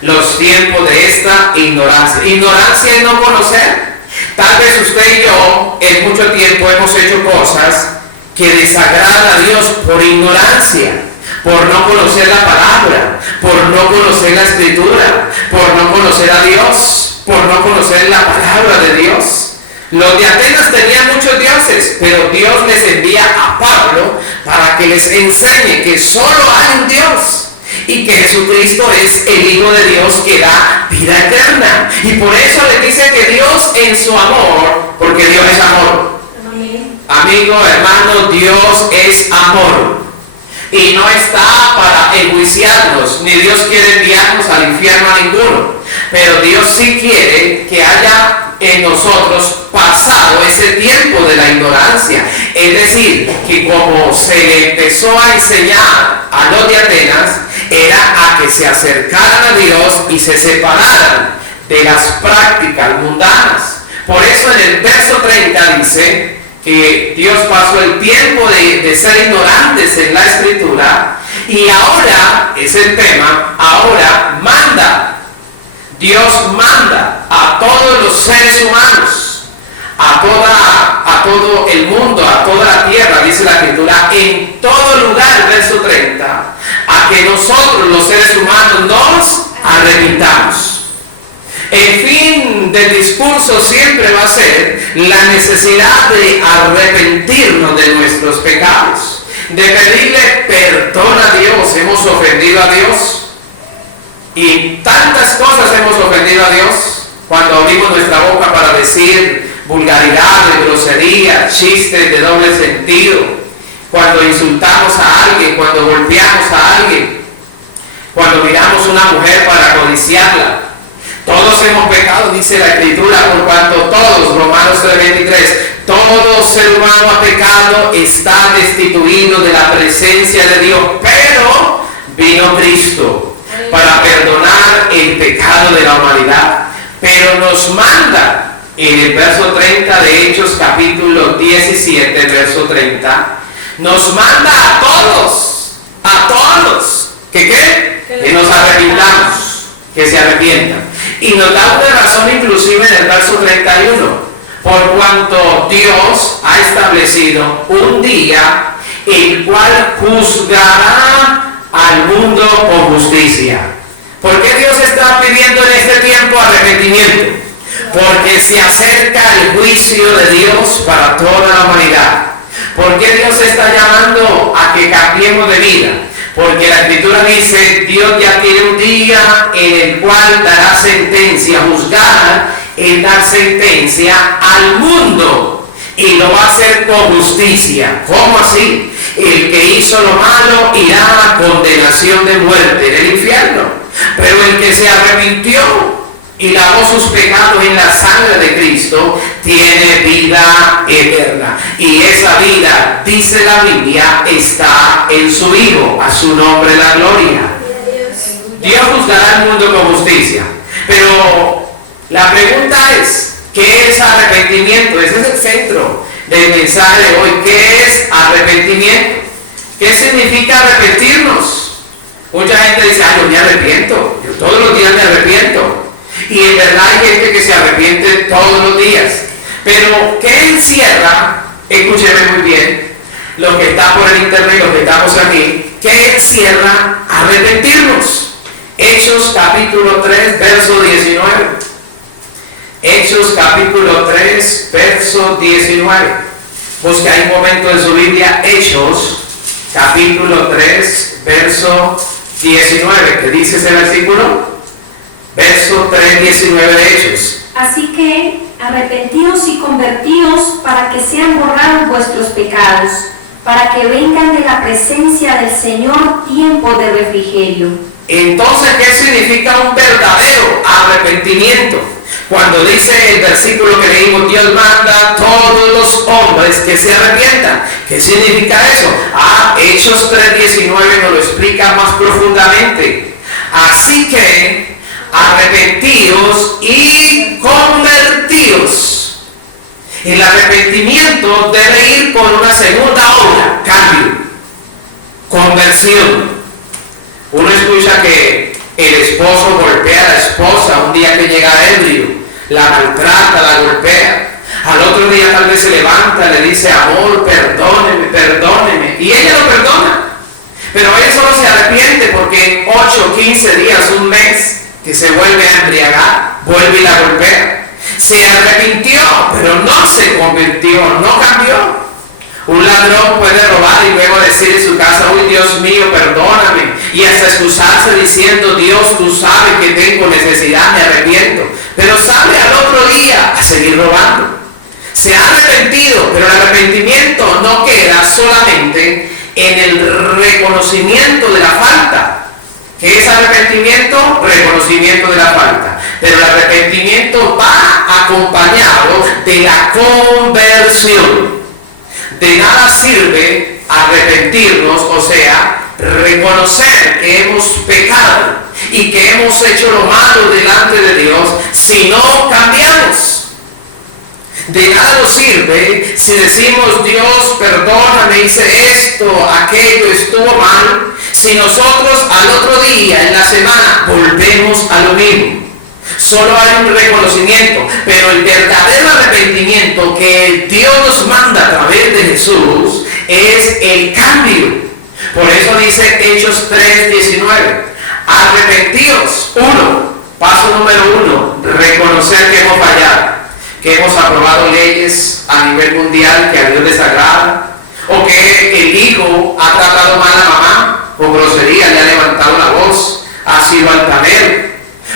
los tiempos de esta ignorancia. Ignorancia es no conocer. Tal vez usted y yo en mucho tiempo hemos hecho cosas que desagradan a Dios por ignorancia, por no conocer la palabra, por no conocer la escritura, por no conocer a Dios, por no conocer la palabra de Dios. Los de Atenas tenían muchos dioses, pero Dios les envía a Pablo para que les enseñe que solo hay un Dios y que Jesucristo es el Hijo de Dios que da vida eterna. Y por eso les dice que Dios en su amor, porque Dios es amor. Amigo, hermano, Dios es amor. Y no está para enjuiciarnos, ni Dios quiere enviarnos al infierno a ninguno. Pero Dios sí quiere que haya en nosotros pasado ese tiempo de la ignorancia. Es decir, que como se le empezó a enseñar a los de Atenas, era a que se acercaran a Dios y se separaran de las prácticas mundanas. Por eso en el verso 30 dice que Dios pasó el tiempo de ser ignorantes en la escritura y ahora, es el tema, ahora manda. Dios manda a todos los seres humanos, a todo el mundo, a toda la tierra, dice la escritura, en todo lugar, verso 30, a que nosotros los seres humanos nos arrepintamos. El fin del discurso siempre va a ser la necesidad de arrepentirnos de nuestros pecados, de pedirle perdón a Dios. Hemos ofendido a Dios y tantas cosas hemos ofendido a Dios cuando abrimos nuestra boca para decir vulgaridades, groserías, chistes de doble sentido, cuando insultamos a alguien, cuando golpeamos a alguien, cuando miramos a una mujer para codiciarla. Todos hemos pecado, dice la escritura, por cuanto todos, Romanos 3:23, todo ser humano ha pecado, está destituido de la presencia de Dios, pero vino Cristo para perdonar el pecado de la humanidad. Pero nos manda, en el verso 30 de Hechos capítulo 17, verso 30, nos manda a todos, que nos arrepintamos, que se arrepientan. Y nos da una razón inclusive en el verso 31, por cuanto Dios ha establecido un día el cual juzgará al mundo con justicia. ¿Por qué Dios está pidiendo en este tiempo arrepentimiento? Porque se acerca el juicio de Dios para toda la humanidad. ¿Por qué Dios está llamando a que cambiemos de vida? Porque la escritura dice, Dios ya tiene un día en el cual dará sentencia, juzgar en dar sentencia al mundo. Y lo va a hacer con justicia. ¿Cómo así? El que hizo lo malo irá a condenación de muerte en el infierno. Pero el que se arrepintió y lavó sus pecados en la sangre de Cristo, tiene vida eterna. Y esa vida, dice la Biblia, está en su Hijo, a su nombre la gloria. Dios juzgará al mundo con justicia. Pero la pregunta es, ¿qué es arrepentimiento? Ese es el centro del mensaje de hoy. ¿Qué es arrepentimiento? ¿Qué significa arrepentirnos? Mucha gente dice, yo me arrepiento, yo todos los días me arrepiento. Y en verdad hay gente que se arrepiente todos los días. días. Pero, ¿qué encierra? Escúcheme muy bien, lo que está por el internet, lo que estamos aquí, ¿qué encierra arrepentirnos? Hechos capítulo 3, verso 19. Hechos capítulo 3, verso 19. Busca un momento en su Biblia, Hechos capítulo 3, verso 19. ¿Qué dice ese versículo? Verso 3, 19 de Hechos. Así que arrepentíos y convertíos para que sean borrados vuestros pecados, para que vengan de la presencia del Señor tiempo de refrigerio. Entonces, ¿qué significa un verdadero arrepentimiento? Cuando dice el versículo que leímos, Dios manda a todos los hombres que se arrepientan. ¿Qué significa eso? Hechos 3:19 nos lo explica más profundamente. Así que arrepentíos y convertíos. El arrepentimiento debe ir por una segunda obra, cambio, conversión. Uno escucha que el esposo golpea a la esposa un día que llega ebrio, la maltrata, la golpea. Al otro día tal vez se levanta, le dice, amor, perdóneme, perdóneme, y ella lo perdona. Pero ella solo se arrepiente porque en 8, 15 días, un mes, que se vuelve a embriagar, vuelve y la golpea. Se arrepintió, pero no se convirtió, no cambió. Un ladrón puede robar y luego decir en su casa, uy, Dios mío, perdóname, y hasta excusarse diciendo, Dios, tú sabes que tengo necesidad, me arrepiento. Pero sale al otro día a seguir robando. Se ha arrepentido, pero el arrepentimiento no queda solamente en el reconocimiento de la falta. ¿Qué es arrepentimiento? Reconocimiento de la falta. Pero el arrepentimiento va acompañado de la conversión. De nada sirve arrepentirnos, o sea, reconocer que hemos pecado y que hemos hecho lo malo delante de Dios si no cambiamos. De nada nos sirve si decimos, Dios, perdóname, hice esto, aquello, estuvo mal, si nosotros al otro día, en la semana, volvemos a lo mismo. Solo hay un reconocimiento, pero el verdadero arrepentimiento que Dios nos manda a través de Jesús es el cambio. Por eso dice Hechos 3:19, arrepentíos. Paso número 1, reconocer que hemos fallado, que hemos aprobado leyes a nivel mundial que a Dios les agrada, o que el hijo ha tratado mal a mamá, con grosería, le ha levantado la voz, ha sido altanero,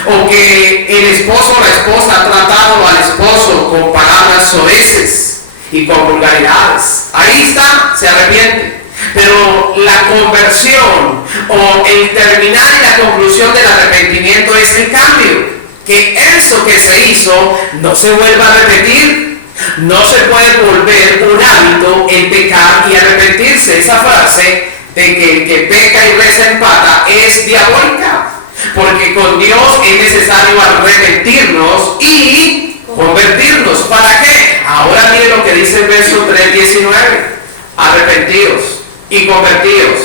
o que el esposo o la esposa ha tratado al esposo con palabras soeces y con vulgaridades. Ahí está, se arrepiente. Pero la conversión o el terminar y la conclusión del arrepentimiento es el cambio. Que eso que se hizo no se vuelva a repetir. No se puede volver un hábito el pecar y arrepentirse. Esa frase de que el que peca y reza empata es diabólica. Porque con Dios es necesario arrepentirnos y convertirnos. ¿Para qué? Ahora miren lo que dice el verso 3:19. Arrepentidos y convertidos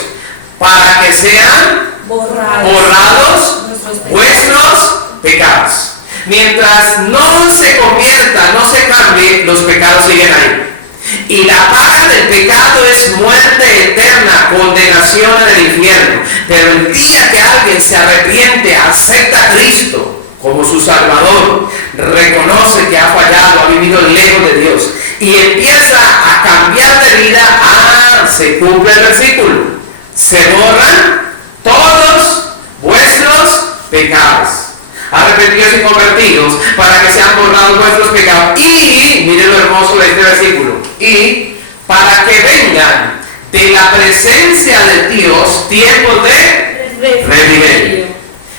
para que sean borrados vuestros pecados. Mientras no se convierta, no se cambie, los pecados siguen ahí. Y la paga del pecado es muerte eterna, condenación en el infierno. Pero el día que alguien se arrepiente, acepta a Cristo como su Salvador, reconoce que ha fallado, ha vivido lejos de Dios y empieza a cambiar de vida, se cumple el versículo. Se borran todos vuestros pecados. Arrepentidos y convertidos para que sean borrados vuestros pecados. Y, miren lo hermoso de este versículo, y para que vengan de la presencia de Dios tiempos de refrigerio.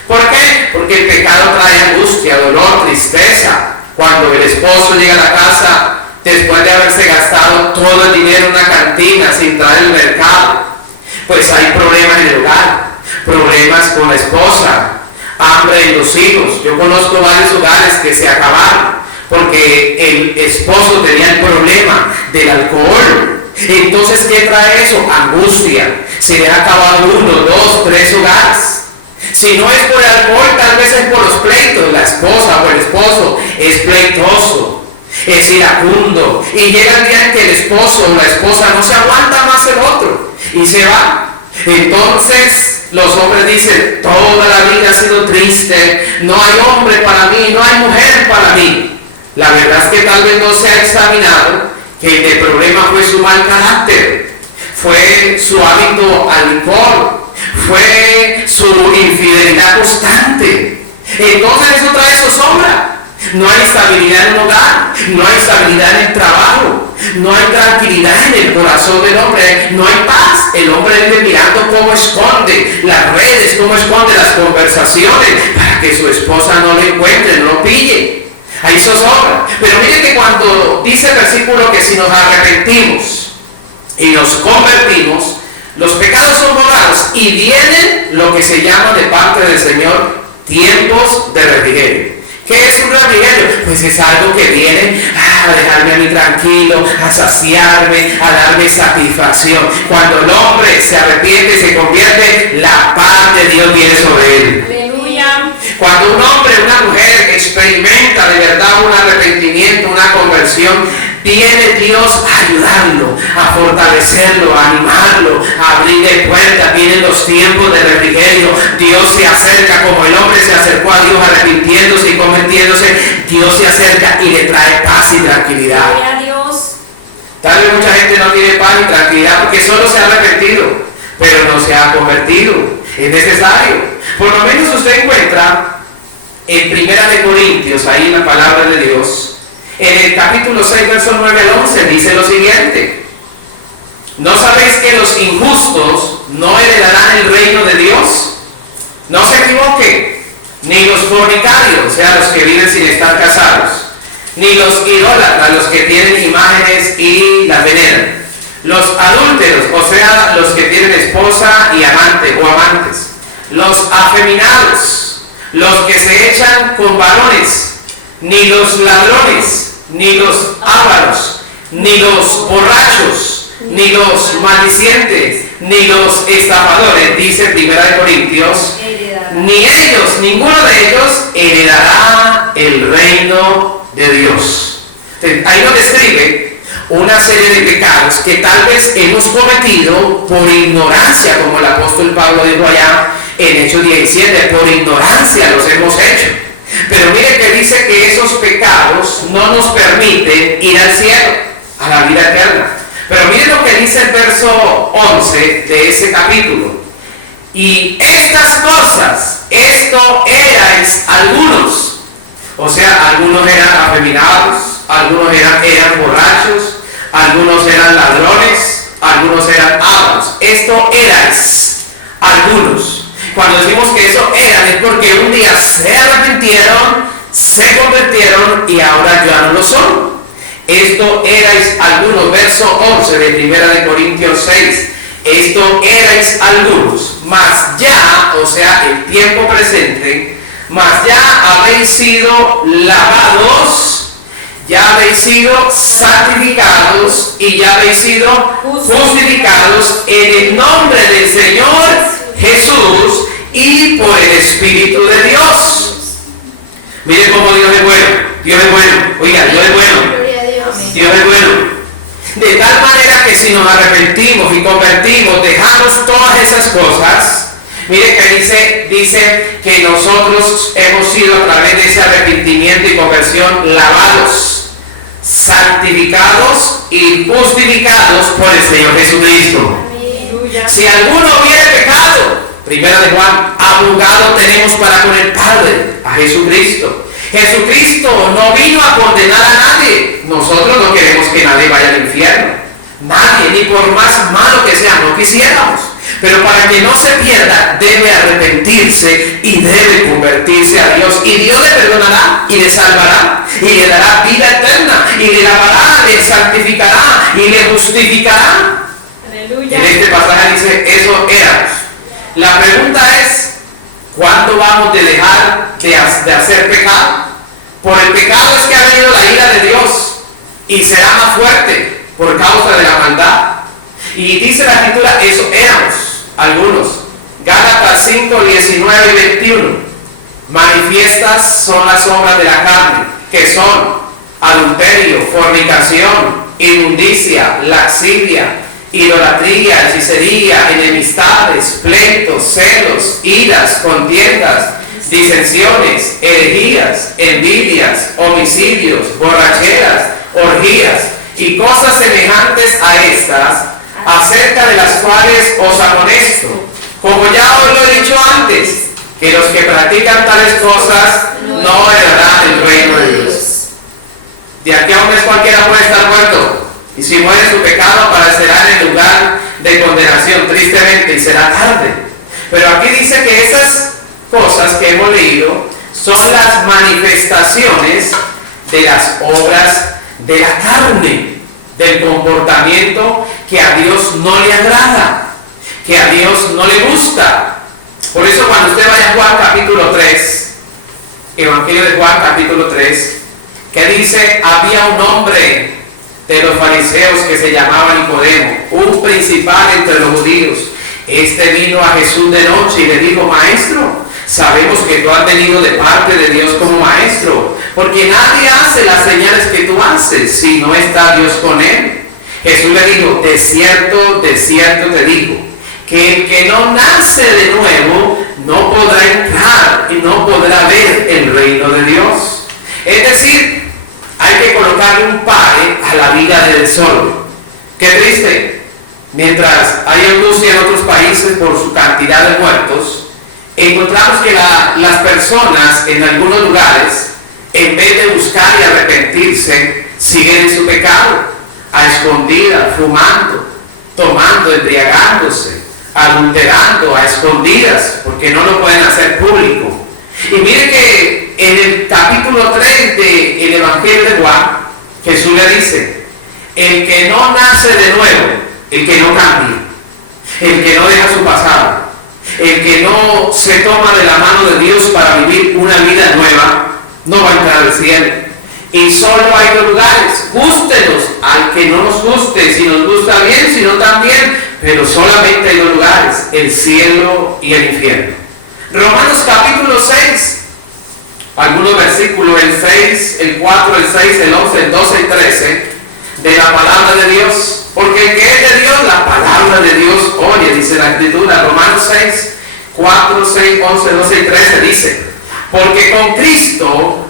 ¿Por qué? Porque el pecado trae angustia, dolor, tristeza. Cuando el esposo llega a la casa después de haberse gastado todo el dinero en una cantina sin traer el mercado, pues hay problemas en el hogar, problemas con la esposa, hambre en los hijos. Yo conozco varios hogares que se acabaron porque el esposo tenía el problema del alcohol. Entonces, ¿qué trae eso? Angustia. Se le ha acabado 1, 2, 3 hogares. Si no es por el alcohol, tal vez es por los pleitos. La esposa o el esposo es pleitoso. es iracundo, y llega el día en que el esposo o la esposa no se aguanta más el otro y se va. Entonces los hombres dicen, toda la vida ha sido triste, no hay hombre para mí, no hay mujer para mí. La verdad es que tal vez no se ha examinado que el problema fue su mal carácter, fue su hábito al licor, fue su infidelidad constante. Entonces eso trae zozobra. No hay estabilidad en el hogar, no hay estabilidad en el trabajo, no hay tranquilidad en el corazón del hombre, no hay paz. El hombre vive mirando cómo esconde las redes, cómo esconde las conversaciones para que su esposa no lo encuentre, no lo pille. Ahí zozobra. Pero miren que cuando dice el versículo que si nos arrepentimos y nos convertimos, los pecados son borrados y vienen lo que se llama de parte del Señor tiempos de refrigerio. ¿Qué es un refrigerio? Pues es algo que viene a dejarme a mí tranquilo, a saciarme, a darme satisfacción. Cuando el hombre se arrepiente y se convierte, la paz de Dios viene sobre él. Aleluya. Cuando un hombre, una mujer experimenta de verdad un arrepentimiento, una conversión, viene Dios a ayudarlo, a fortalecerlo, a animarlo, a abrirle puertas. Vienen los tiempos de refrigerio. Dios se acerca como el hombre se acercó a Dios arrepintiéndose y convirtiéndose. Dios se acerca y le trae paz y tranquilidad. Gloria a Dios. Tal vez mucha gente no tiene paz y tranquilidad porque solo se ha arrepentido, pero no se ha convertido. Es necesario. Por lo menos usted encuentra en 1 Corintios, ahí en la palabra de Dios, en el capítulo 6, versos 9 al 11, dice lo siguiente: ¿no sabéis que los injustos no heredarán el reino de Dios? No se equivoquen, ni los fornicarios, o sea, los que viven sin estar casados, ni los idólatras, los que tienen imágenes y las veneran, los adúlteros, o sea, los que tienen esposa y amante o amantes, los afeminados, los que se echan con varones, ni los ladrones, ni los ávaros, ni los borrachos, ni los maldicientes, ni los estafadores, dice 1 Corintios, ni ellos, ninguno de ellos heredará el reino de Dios. Entonces, ahí nos describe una serie de pecados que tal vez hemos cometido por ignorancia, como el apóstol Pablo dijo allá en Hechos 17, por ignorancia los hemos hecho. Pero mire que dice que esos pecados no nos permiten ir al cielo, a la vida eterna. Pero mire lo que dice el verso 11 de ese capítulo: y estas cosas, esto erais algunos. O sea, algunos eran afeminados, algunos eran borrachos, algunos eran ladrones, algunos eran ávaros. Esto erais algunos. Cuando decimos que eso eran, es porque un día se arrepintieron, se convirtieron y ahora ya no lo son. Esto erais algunos, verso 11 de 1 Corintios 6. Esto erais algunos, mas ya, o sea, el tiempo presente, mas ya habéis sido lavados, ya habéis sido santificados y ya habéis sido justificados en el nombre del Señor Jesús y por el Espíritu de Dios. Miren cómo Dios es bueno. Dios es bueno. Oiga, Dios es bueno. Gloria a Dios. Dios es bueno. De tal manera que si nos arrepentimos y convertimos, dejamos todas esas cosas. Mire que dice que nosotros hemos sido a través de ese arrepentimiento y conversión lavados, santificados y justificados por el Señor Jesucristo. Si alguno hubiere pecado, 1 Juan, abogado tenemos para con el Padre, a Jesucristo. Jesucristo no vino a condenar a nadie. Nosotros no queremos que nadie vaya al infierno. Nadie, ni por más malo que sea, no quisiéramos. Pero para que no se pierda, debe arrepentirse y debe convertirse a Dios. Y Dios le perdonará y le salvará y le dará vida eterna y le lavará, le santificará y le justificará. Aleluya. En este pasaje dice, eso era. La pregunta es, ¿cuándo vamos a dejar de hacer pecado? Por el pecado es que ha venido la ira de Dios y será más fuerte por causa de la maldad. Y dice la escritura, eso éramos algunos. Gálatas 5, 19 y 21. Manifiestas son las obras de la carne, que son adulterio, fornicación, inmundicia, lascivia, idolatría, hechicería, enemistades, pleitos, celos, iras, contiendas, disensiones, herejías, envidias, homicidios, borracheras, orgías y cosas semejantes a estas, acerca de las cuales os amonesto, como ya os lo he dicho antes, que los que practican tales cosas no heredarán el reino de Dios. De aquí a un mes cualquiera puede estar muerto, y si muere su pecado aparecerá en el lugar de condenación, tristemente, y será tarde. Pero aquí dice que esas cosas que hemos leído son las manifestaciones de las obras de la carne, del comportamiento que a Dios no le agrada, que a Dios no le gusta. Por eso cuando usted vaya a Juan capítulo 3, Evangelio de Juan capítulo 3, que dice, había un hombre de los fariseos que se llamaba Nicodemo, un principal entre los judíos. Este vino a Jesús de noche y le dijo, maestro, sabemos que tú has venido de parte de Dios como maestro, porque nadie hace las señales que tú haces si no está Dios con él. Jesús le dijo, de cierto te digo, que el que no nace de nuevo no podrá entrar y no podrá ver el reino de Dios. Es decir, hay que colocarle un pare a la vida del sol. Qué triste. Mientras hay angustia en otros países por su cantidad de muertos, encontramos que las personas en algunos lugares, en vez de buscar y arrepentirse, siguen en su pecado, a escondidas, fumando, tomando, embriagándose, adulterando a escondidas, porque no lo pueden hacer público. Y mire que en el capítulo 3 del Evangelio de Juan, Jesús le dice, el que no nace de nuevo, el que no cambia, el que no deja su pasado, el que no se toma de la mano de Dios para vivir una vida nueva, no va a entrar al cielo. Y solo hay dos lugares, gústenos al que no nos guste, si nos gusta bien, si no también, pero solamente hay dos lugares, el cielo y el infierno. Romanos capítulo 6, algunos versículos, el 6, el 4, el 6, el 11, el 12 y 13, de la palabra de Dios. Porque el que es de Dios, la palabra de Dios oye, dice la Escritura. Romanos 6, 4, 6, 11, 12 y 13 dice, porque con Cristo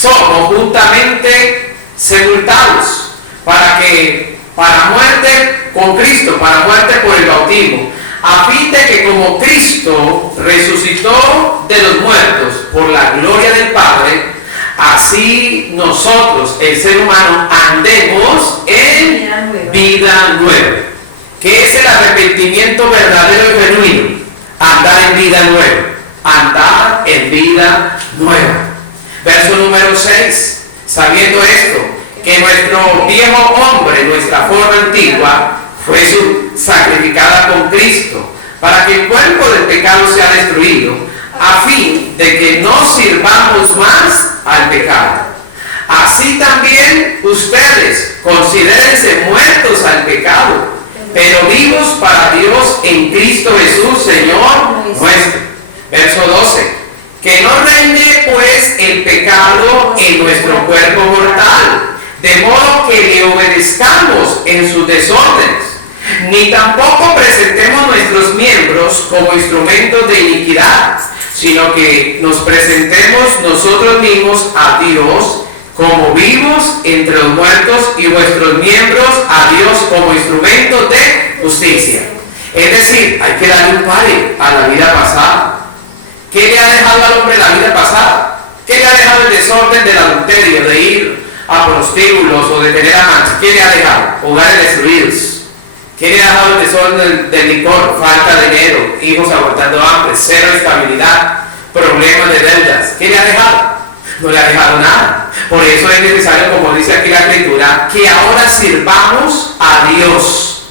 somos juntamente sepultados, para muerte con Cristo, para muerte por el bautismo, a fin de que como Cristo resucitó de los muertos por la gloria del Padre, así nosotros, el ser humano, andemos en vida nueva. ¿Qué es el arrepentimiento verdadero y genuino? Andar en vida nueva. Andar en vida nueva. Verso número 6. Sabiendo esto, que nuestro viejo hombre, nuestra forma antigua, fue sacrificada con Cristo, para que el cuerpo del pecado sea destruido, a fin de que no sirvamos más al pecado. Así también ustedes considérense muertos al pecado, pero vivos para Dios en Cristo Jesús, Señor nuestro. Verso 12. Que no reine pues el pecado en nuestro cuerpo mortal, de modo que le obedezcamos en sus desórdenes, ni tampoco presentemos nuestros miembros como instrumentos de iniquidad, sino que nos presentemos nosotros mismos a Dios como vivos entre los muertos y vuestros miembros a Dios como instrumentos de justicia. Es decir, hay que darle un pare a la vida pasada. ¿Qué le ha dejado al hombre la vida pasada? ¿Qué le ha dejado el desorden del adulterio, de ir a prostíbulos o de tener amantes? ¿Qué le ha dejado? Hogares destruidos. ¿Qué le ha dejado el desorden del licor? Falta de dinero, hijos abortando hambre, cero estabilidad, problemas de deudas. ¿Qué le ha dejado? No le ha dejado nada. Por eso es necesario, como dice aquí la Escritura, que ahora sirvamos a Dios.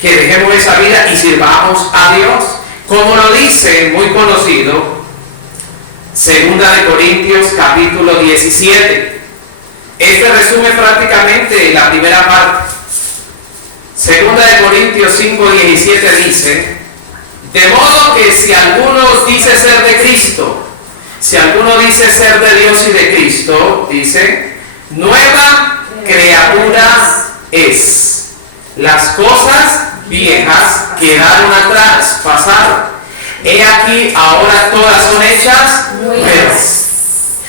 Que dejemos esa vida y sirvamos a Dios. Como lo dice, muy conocido, 2 Corintios capítulo 17. Este resume prácticamente la primera parte. 2 Corintios 5:17 dice, de modo que si alguno dice ser de Cristo, si alguno dice ser de Dios y de Cristo, dice, nueva criatura es. Las cosas viejas quedaron atrás, pasaron. He aquí, ahora todas son hechas nuevas.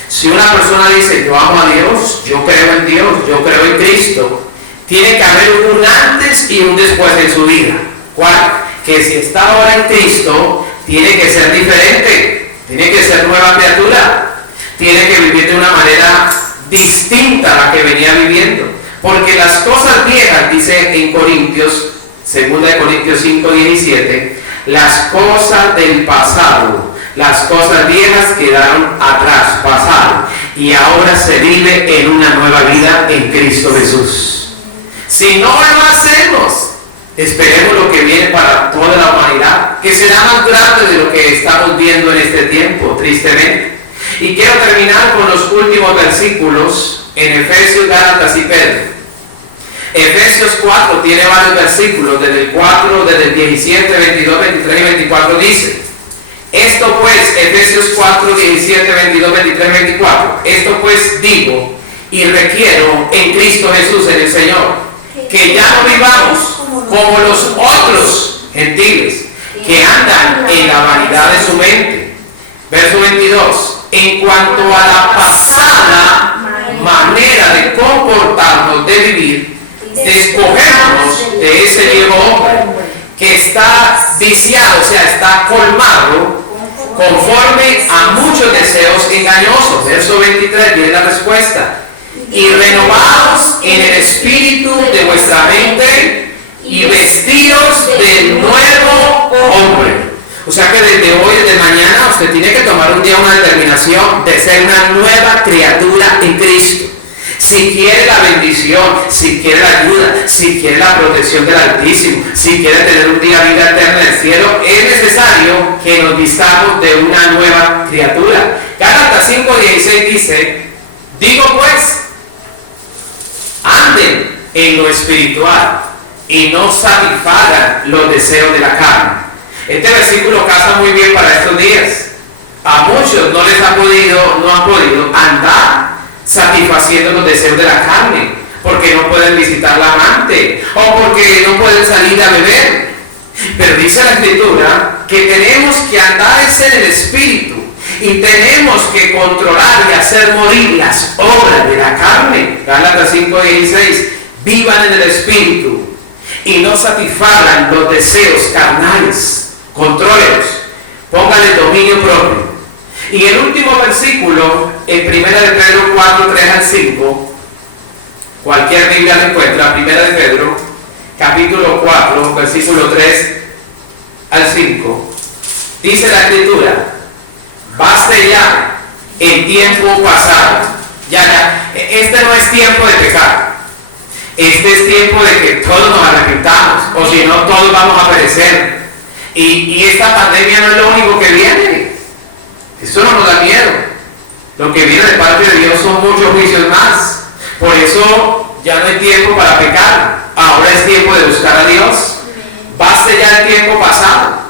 Si una persona dice, yo amo a Dios, yo creo en Dios, yo creo en Cristo, tiene que haber un antes y un después en su vida. ¿Cuál? Que si está ahora en Cristo, tiene que ser diferente, tiene que ser nueva criatura, tiene que vivir de una manera distinta a la que venía viviendo. Porque las cosas viejas, dice en Corintios, 2 Corintios 5:17, las cosas del pasado, las cosas viejas quedaron atrás, pasaron, y ahora se vive en una nueva vida en Cristo Jesús. Si no lo hacemos, esperemos lo que viene para toda la humanidad, que será más grande de lo que estamos viendo en este tiempo, tristemente. Y quiero terminar con los últimos versículos en Efesios, Gálatas y Pedro. Efesios 4 tiene varios versículos, desde el 4, desde el 17, 22, 23 y 24 dice: esto pues, Efesios 4, 17, 22, 23 y 24, esto pues digo y requiero en Cristo Jesús, en el Señor, que ya no vivamos como los otros gentiles, que andan en la vanidad de su mente. Verso 22, en cuanto a la pasada manera de comportarnos, de vivir, despojémonos de ese viejo hombre que está viciado, o sea, está colmado conforme a muchos deseos engañosos. Verso 23 viene la respuesta: y renovados en el espíritu de vuestra mente y vestidos del nuevo hombre. O sea que desde hoy, desde mañana, usted tiene que tomar un día una determinación de ser una nueva criatura en Cristo. Si quiere la bendición, si quiere la ayuda, si quiere la protección del Altísimo, si quiere tener un día vida eterna en el cielo, es necesario que nos vistamos de una nueva criatura. Gálatas 5:16 dice: digo pues, anden en lo espiritual y no satisfagan los deseos de la carne. Este versículo casa muy bien para estos días. A muchos no han podido andar satisfaciendo los deseos de la carne, porque no pueden visitar la amante o porque no pueden salir a beber. Pero dice la Escritura que tenemos que andar en el Espíritu y tenemos que controlar y hacer morir las obras de la carne. Gálatas 5:16, vivan en el Espíritu y no satisfagan los deseos carnales. Contrólelos, pónganle dominio propio. Y el último versículo, en 1 Pedro 4, 3 al 5, cualquier Biblia lo encuentra, 1 Pedro, capítulo 4, versículo 3 al 5, dice la Escritura: baste ya el tiempo pasado. Este no es tiempo de pecar. Este es tiempo de que todos nos arrepintamos, o si no, todos vamos a perecer. Y esta pandemia no es lo único que viene. Eso no nos da miedo. Lo que viene de parte de Dios son muchos juicios más. Por eso ya no hay tiempo para pecar. Ahora es tiempo de buscar a Dios. Baste ya el tiempo pasado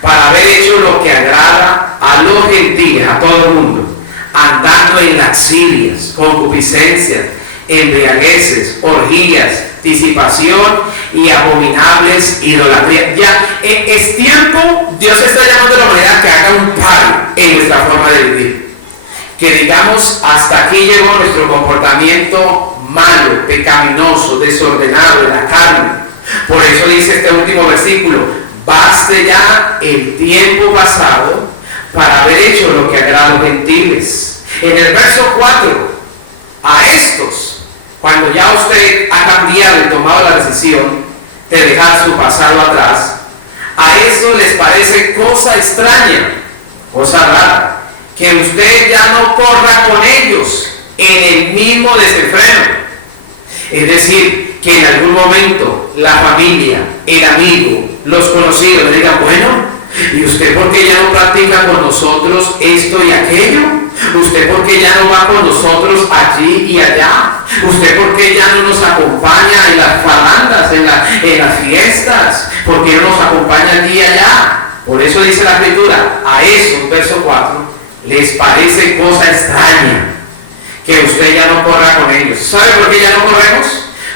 para haber hecho lo que agrada a los gentiles, a todo el mundo, andando en lascivias, concupiscencias, embriagueces, orgías, disipación y abominables idolatrías. Ya es tiempo. Dios está llamando a la humanidad que haga un paro en nuestra forma de vivir, que digamos: hasta aquí llegó nuestro comportamiento malo, pecaminoso, desordenado en la carne. Por eso dice este último versículo: baste ya el tiempo pasado para haber hecho lo que agrada a los gentiles. En el verso 4, a estos, cuando ya usted ha cambiado y tomado la decisión de dejar su pasado atrás, a eso les parece cosa extraña, cosa rara, que usted ya no corra con ellos en el mismo desenfreno. Es decir, que en algún momento la familia, el amigo, los conocidos le digan: bueno, ¿y usted por qué ya no practica con nosotros esto y aquello? ¿Usted por qué ya no va con nosotros allí y allá? ¿Usted por qué ya no nos acompaña en las farandas, en las fiestas? ¿Por qué no nos acompaña allí y allá? Por eso dice la Escritura, a eso, verso 4, les parece cosa extraña que usted ya no corra con ellos. ¿Sabe por qué ya no corremos?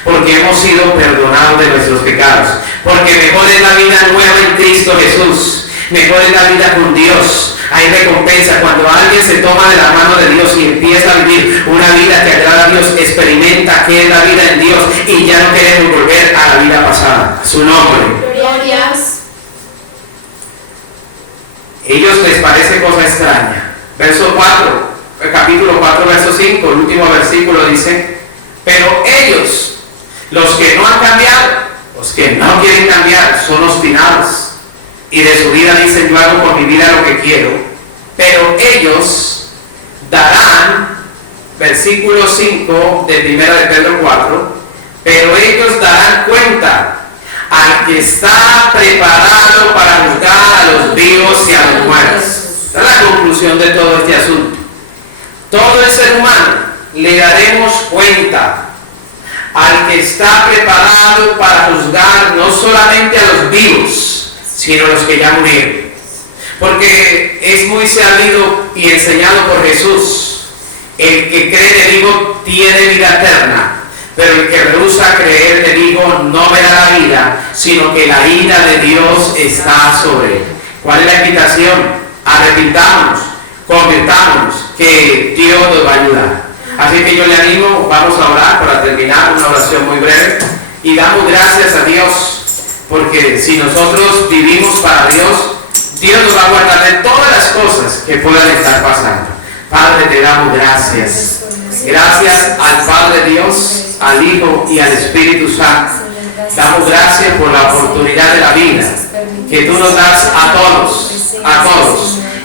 Porque hemos sido perdonados de nuestros pecados. Porque mejor es la vida nueva en Cristo Jesús. Mejor es la vida con Dios. Hay recompensa cuando alguien se toma de la mano de Dios y empieza a vivir una vida que agrada a Dios, experimenta qué es la vida en Dios y ya no queremos volver a la vida pasada. Su nombre. Glorias. Ellos les parece cosa extraña. Verso 4, capítulo 4, verso 5, el último versículo dice: pero ellos, los que no han cambiado, los que no quieren cambiar, son obstinados. Y de su vida dicen: yo hago por mi vida lo que quiero. Pero ellos darán, versículo 5 de 1 de Pedro 4, pero ellos darán cuenta al que está preparado para juzgar a los vivos y a los muertos. Esta es la conclusión de todo este asunto. Todo el ser humano le daremos cuenta al que está preparado para juzgar no solamente a los vivos, sino a los que ya murieron. Porque es muy sabido y enseñado por Jesús: el que cree en el Hijo tiene vida eterna, pero el que rehúsa creer en el Hijo no verá la vida, sino que la ira de Dios está sobre él. ¿Cuál es la invitación? Arrepintámonos, convirtámonos, que Dios nos va a ayudar. Así que yo le animo, vamos a orar para terminar, una oración muy breve, y damos gracias a Dios, porque si nosotros vivimos para Dios, Dios nos va a guardar de todas las cosas que puedan estar pasando. Padre, te damos gracias. Gracias al Padre Dios, al Hijo y al Espíritu Santo. Damos gracias por la oportunidad de la vida que tú nos das a todos,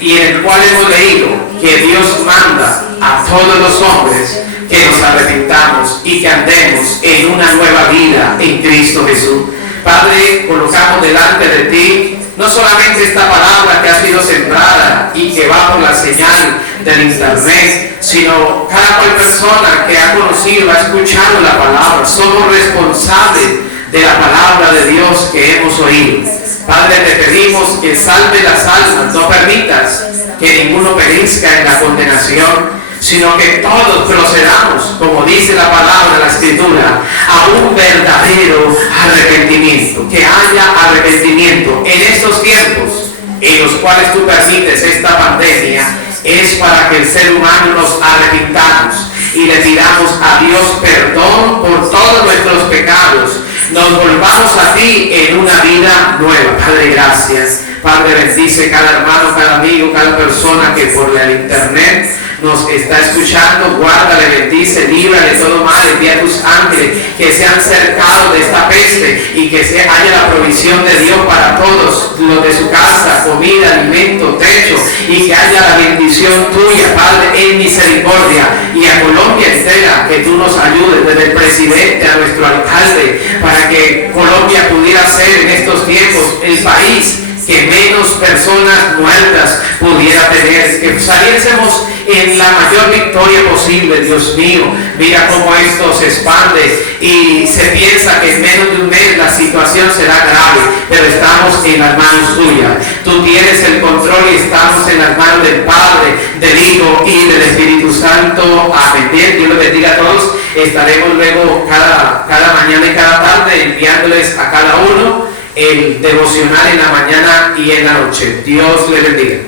y en el cual hemos leído que Dios manda a todos los hombres que nos arrepintamos y que andemos en una nueva vida en Cristo Jesús. Padre, colocamos delante de ti no solamente esta palabra que ha sido sembrada y que va por la señal del internet, sino cada cual persona que ha conocido, ha escuchado la palabra. Somos responsables de la palabra de Dios que hemos oído. Padre, te pedimos que salve las almas, no permitas que ninguno perezca en la condenación, sino que todos procedamos, como dice la palabra, la Escritura, a un verdadero arrepentimiento. Que haya arrepentimiento en estos tiempos en los cuales tú permites esta pandemia. Es para que el ser humano nos arrepintamos y le pidamos a Dios perdón por todos nuestros pecados. Nos volvamos a ti en una vida nueva. Padre, gracias. Padre, bendice cada hermano, cada amigo, cada persona que por el internet nos está escuchando. Guárdale, bendice, líbrale de todo mal. Envía a tus ángeles que sean cercados de esta peste y que haya la provisión de Dios para todos los de su casa: comida, alimento, techo, y que haya la bendición tuya, Padre, en misericordia. Y a Colombia entera, que tú nos ayudes, desde el presidente a nuestro alcalde, para que Colombia pudiera ser en estos tiempos el país que menos personas muertas pudiera tener, que saliésemos en la mayor victoria posible. Dios mío, mira cómo esto se expande y se piensa que en menos de un mes la situación será grave, pero estamos en las manos tuyas. Tú tienes el control y estamos en las manos del Padre, del Hijo y del Espíritu Santo. Amén. Bien, Dios los bendiga a todos. Estaremos luego cada mañana y cada tarde enviándoles a cada uno el devocional en la mañana y en la noche. Dios les bendiga.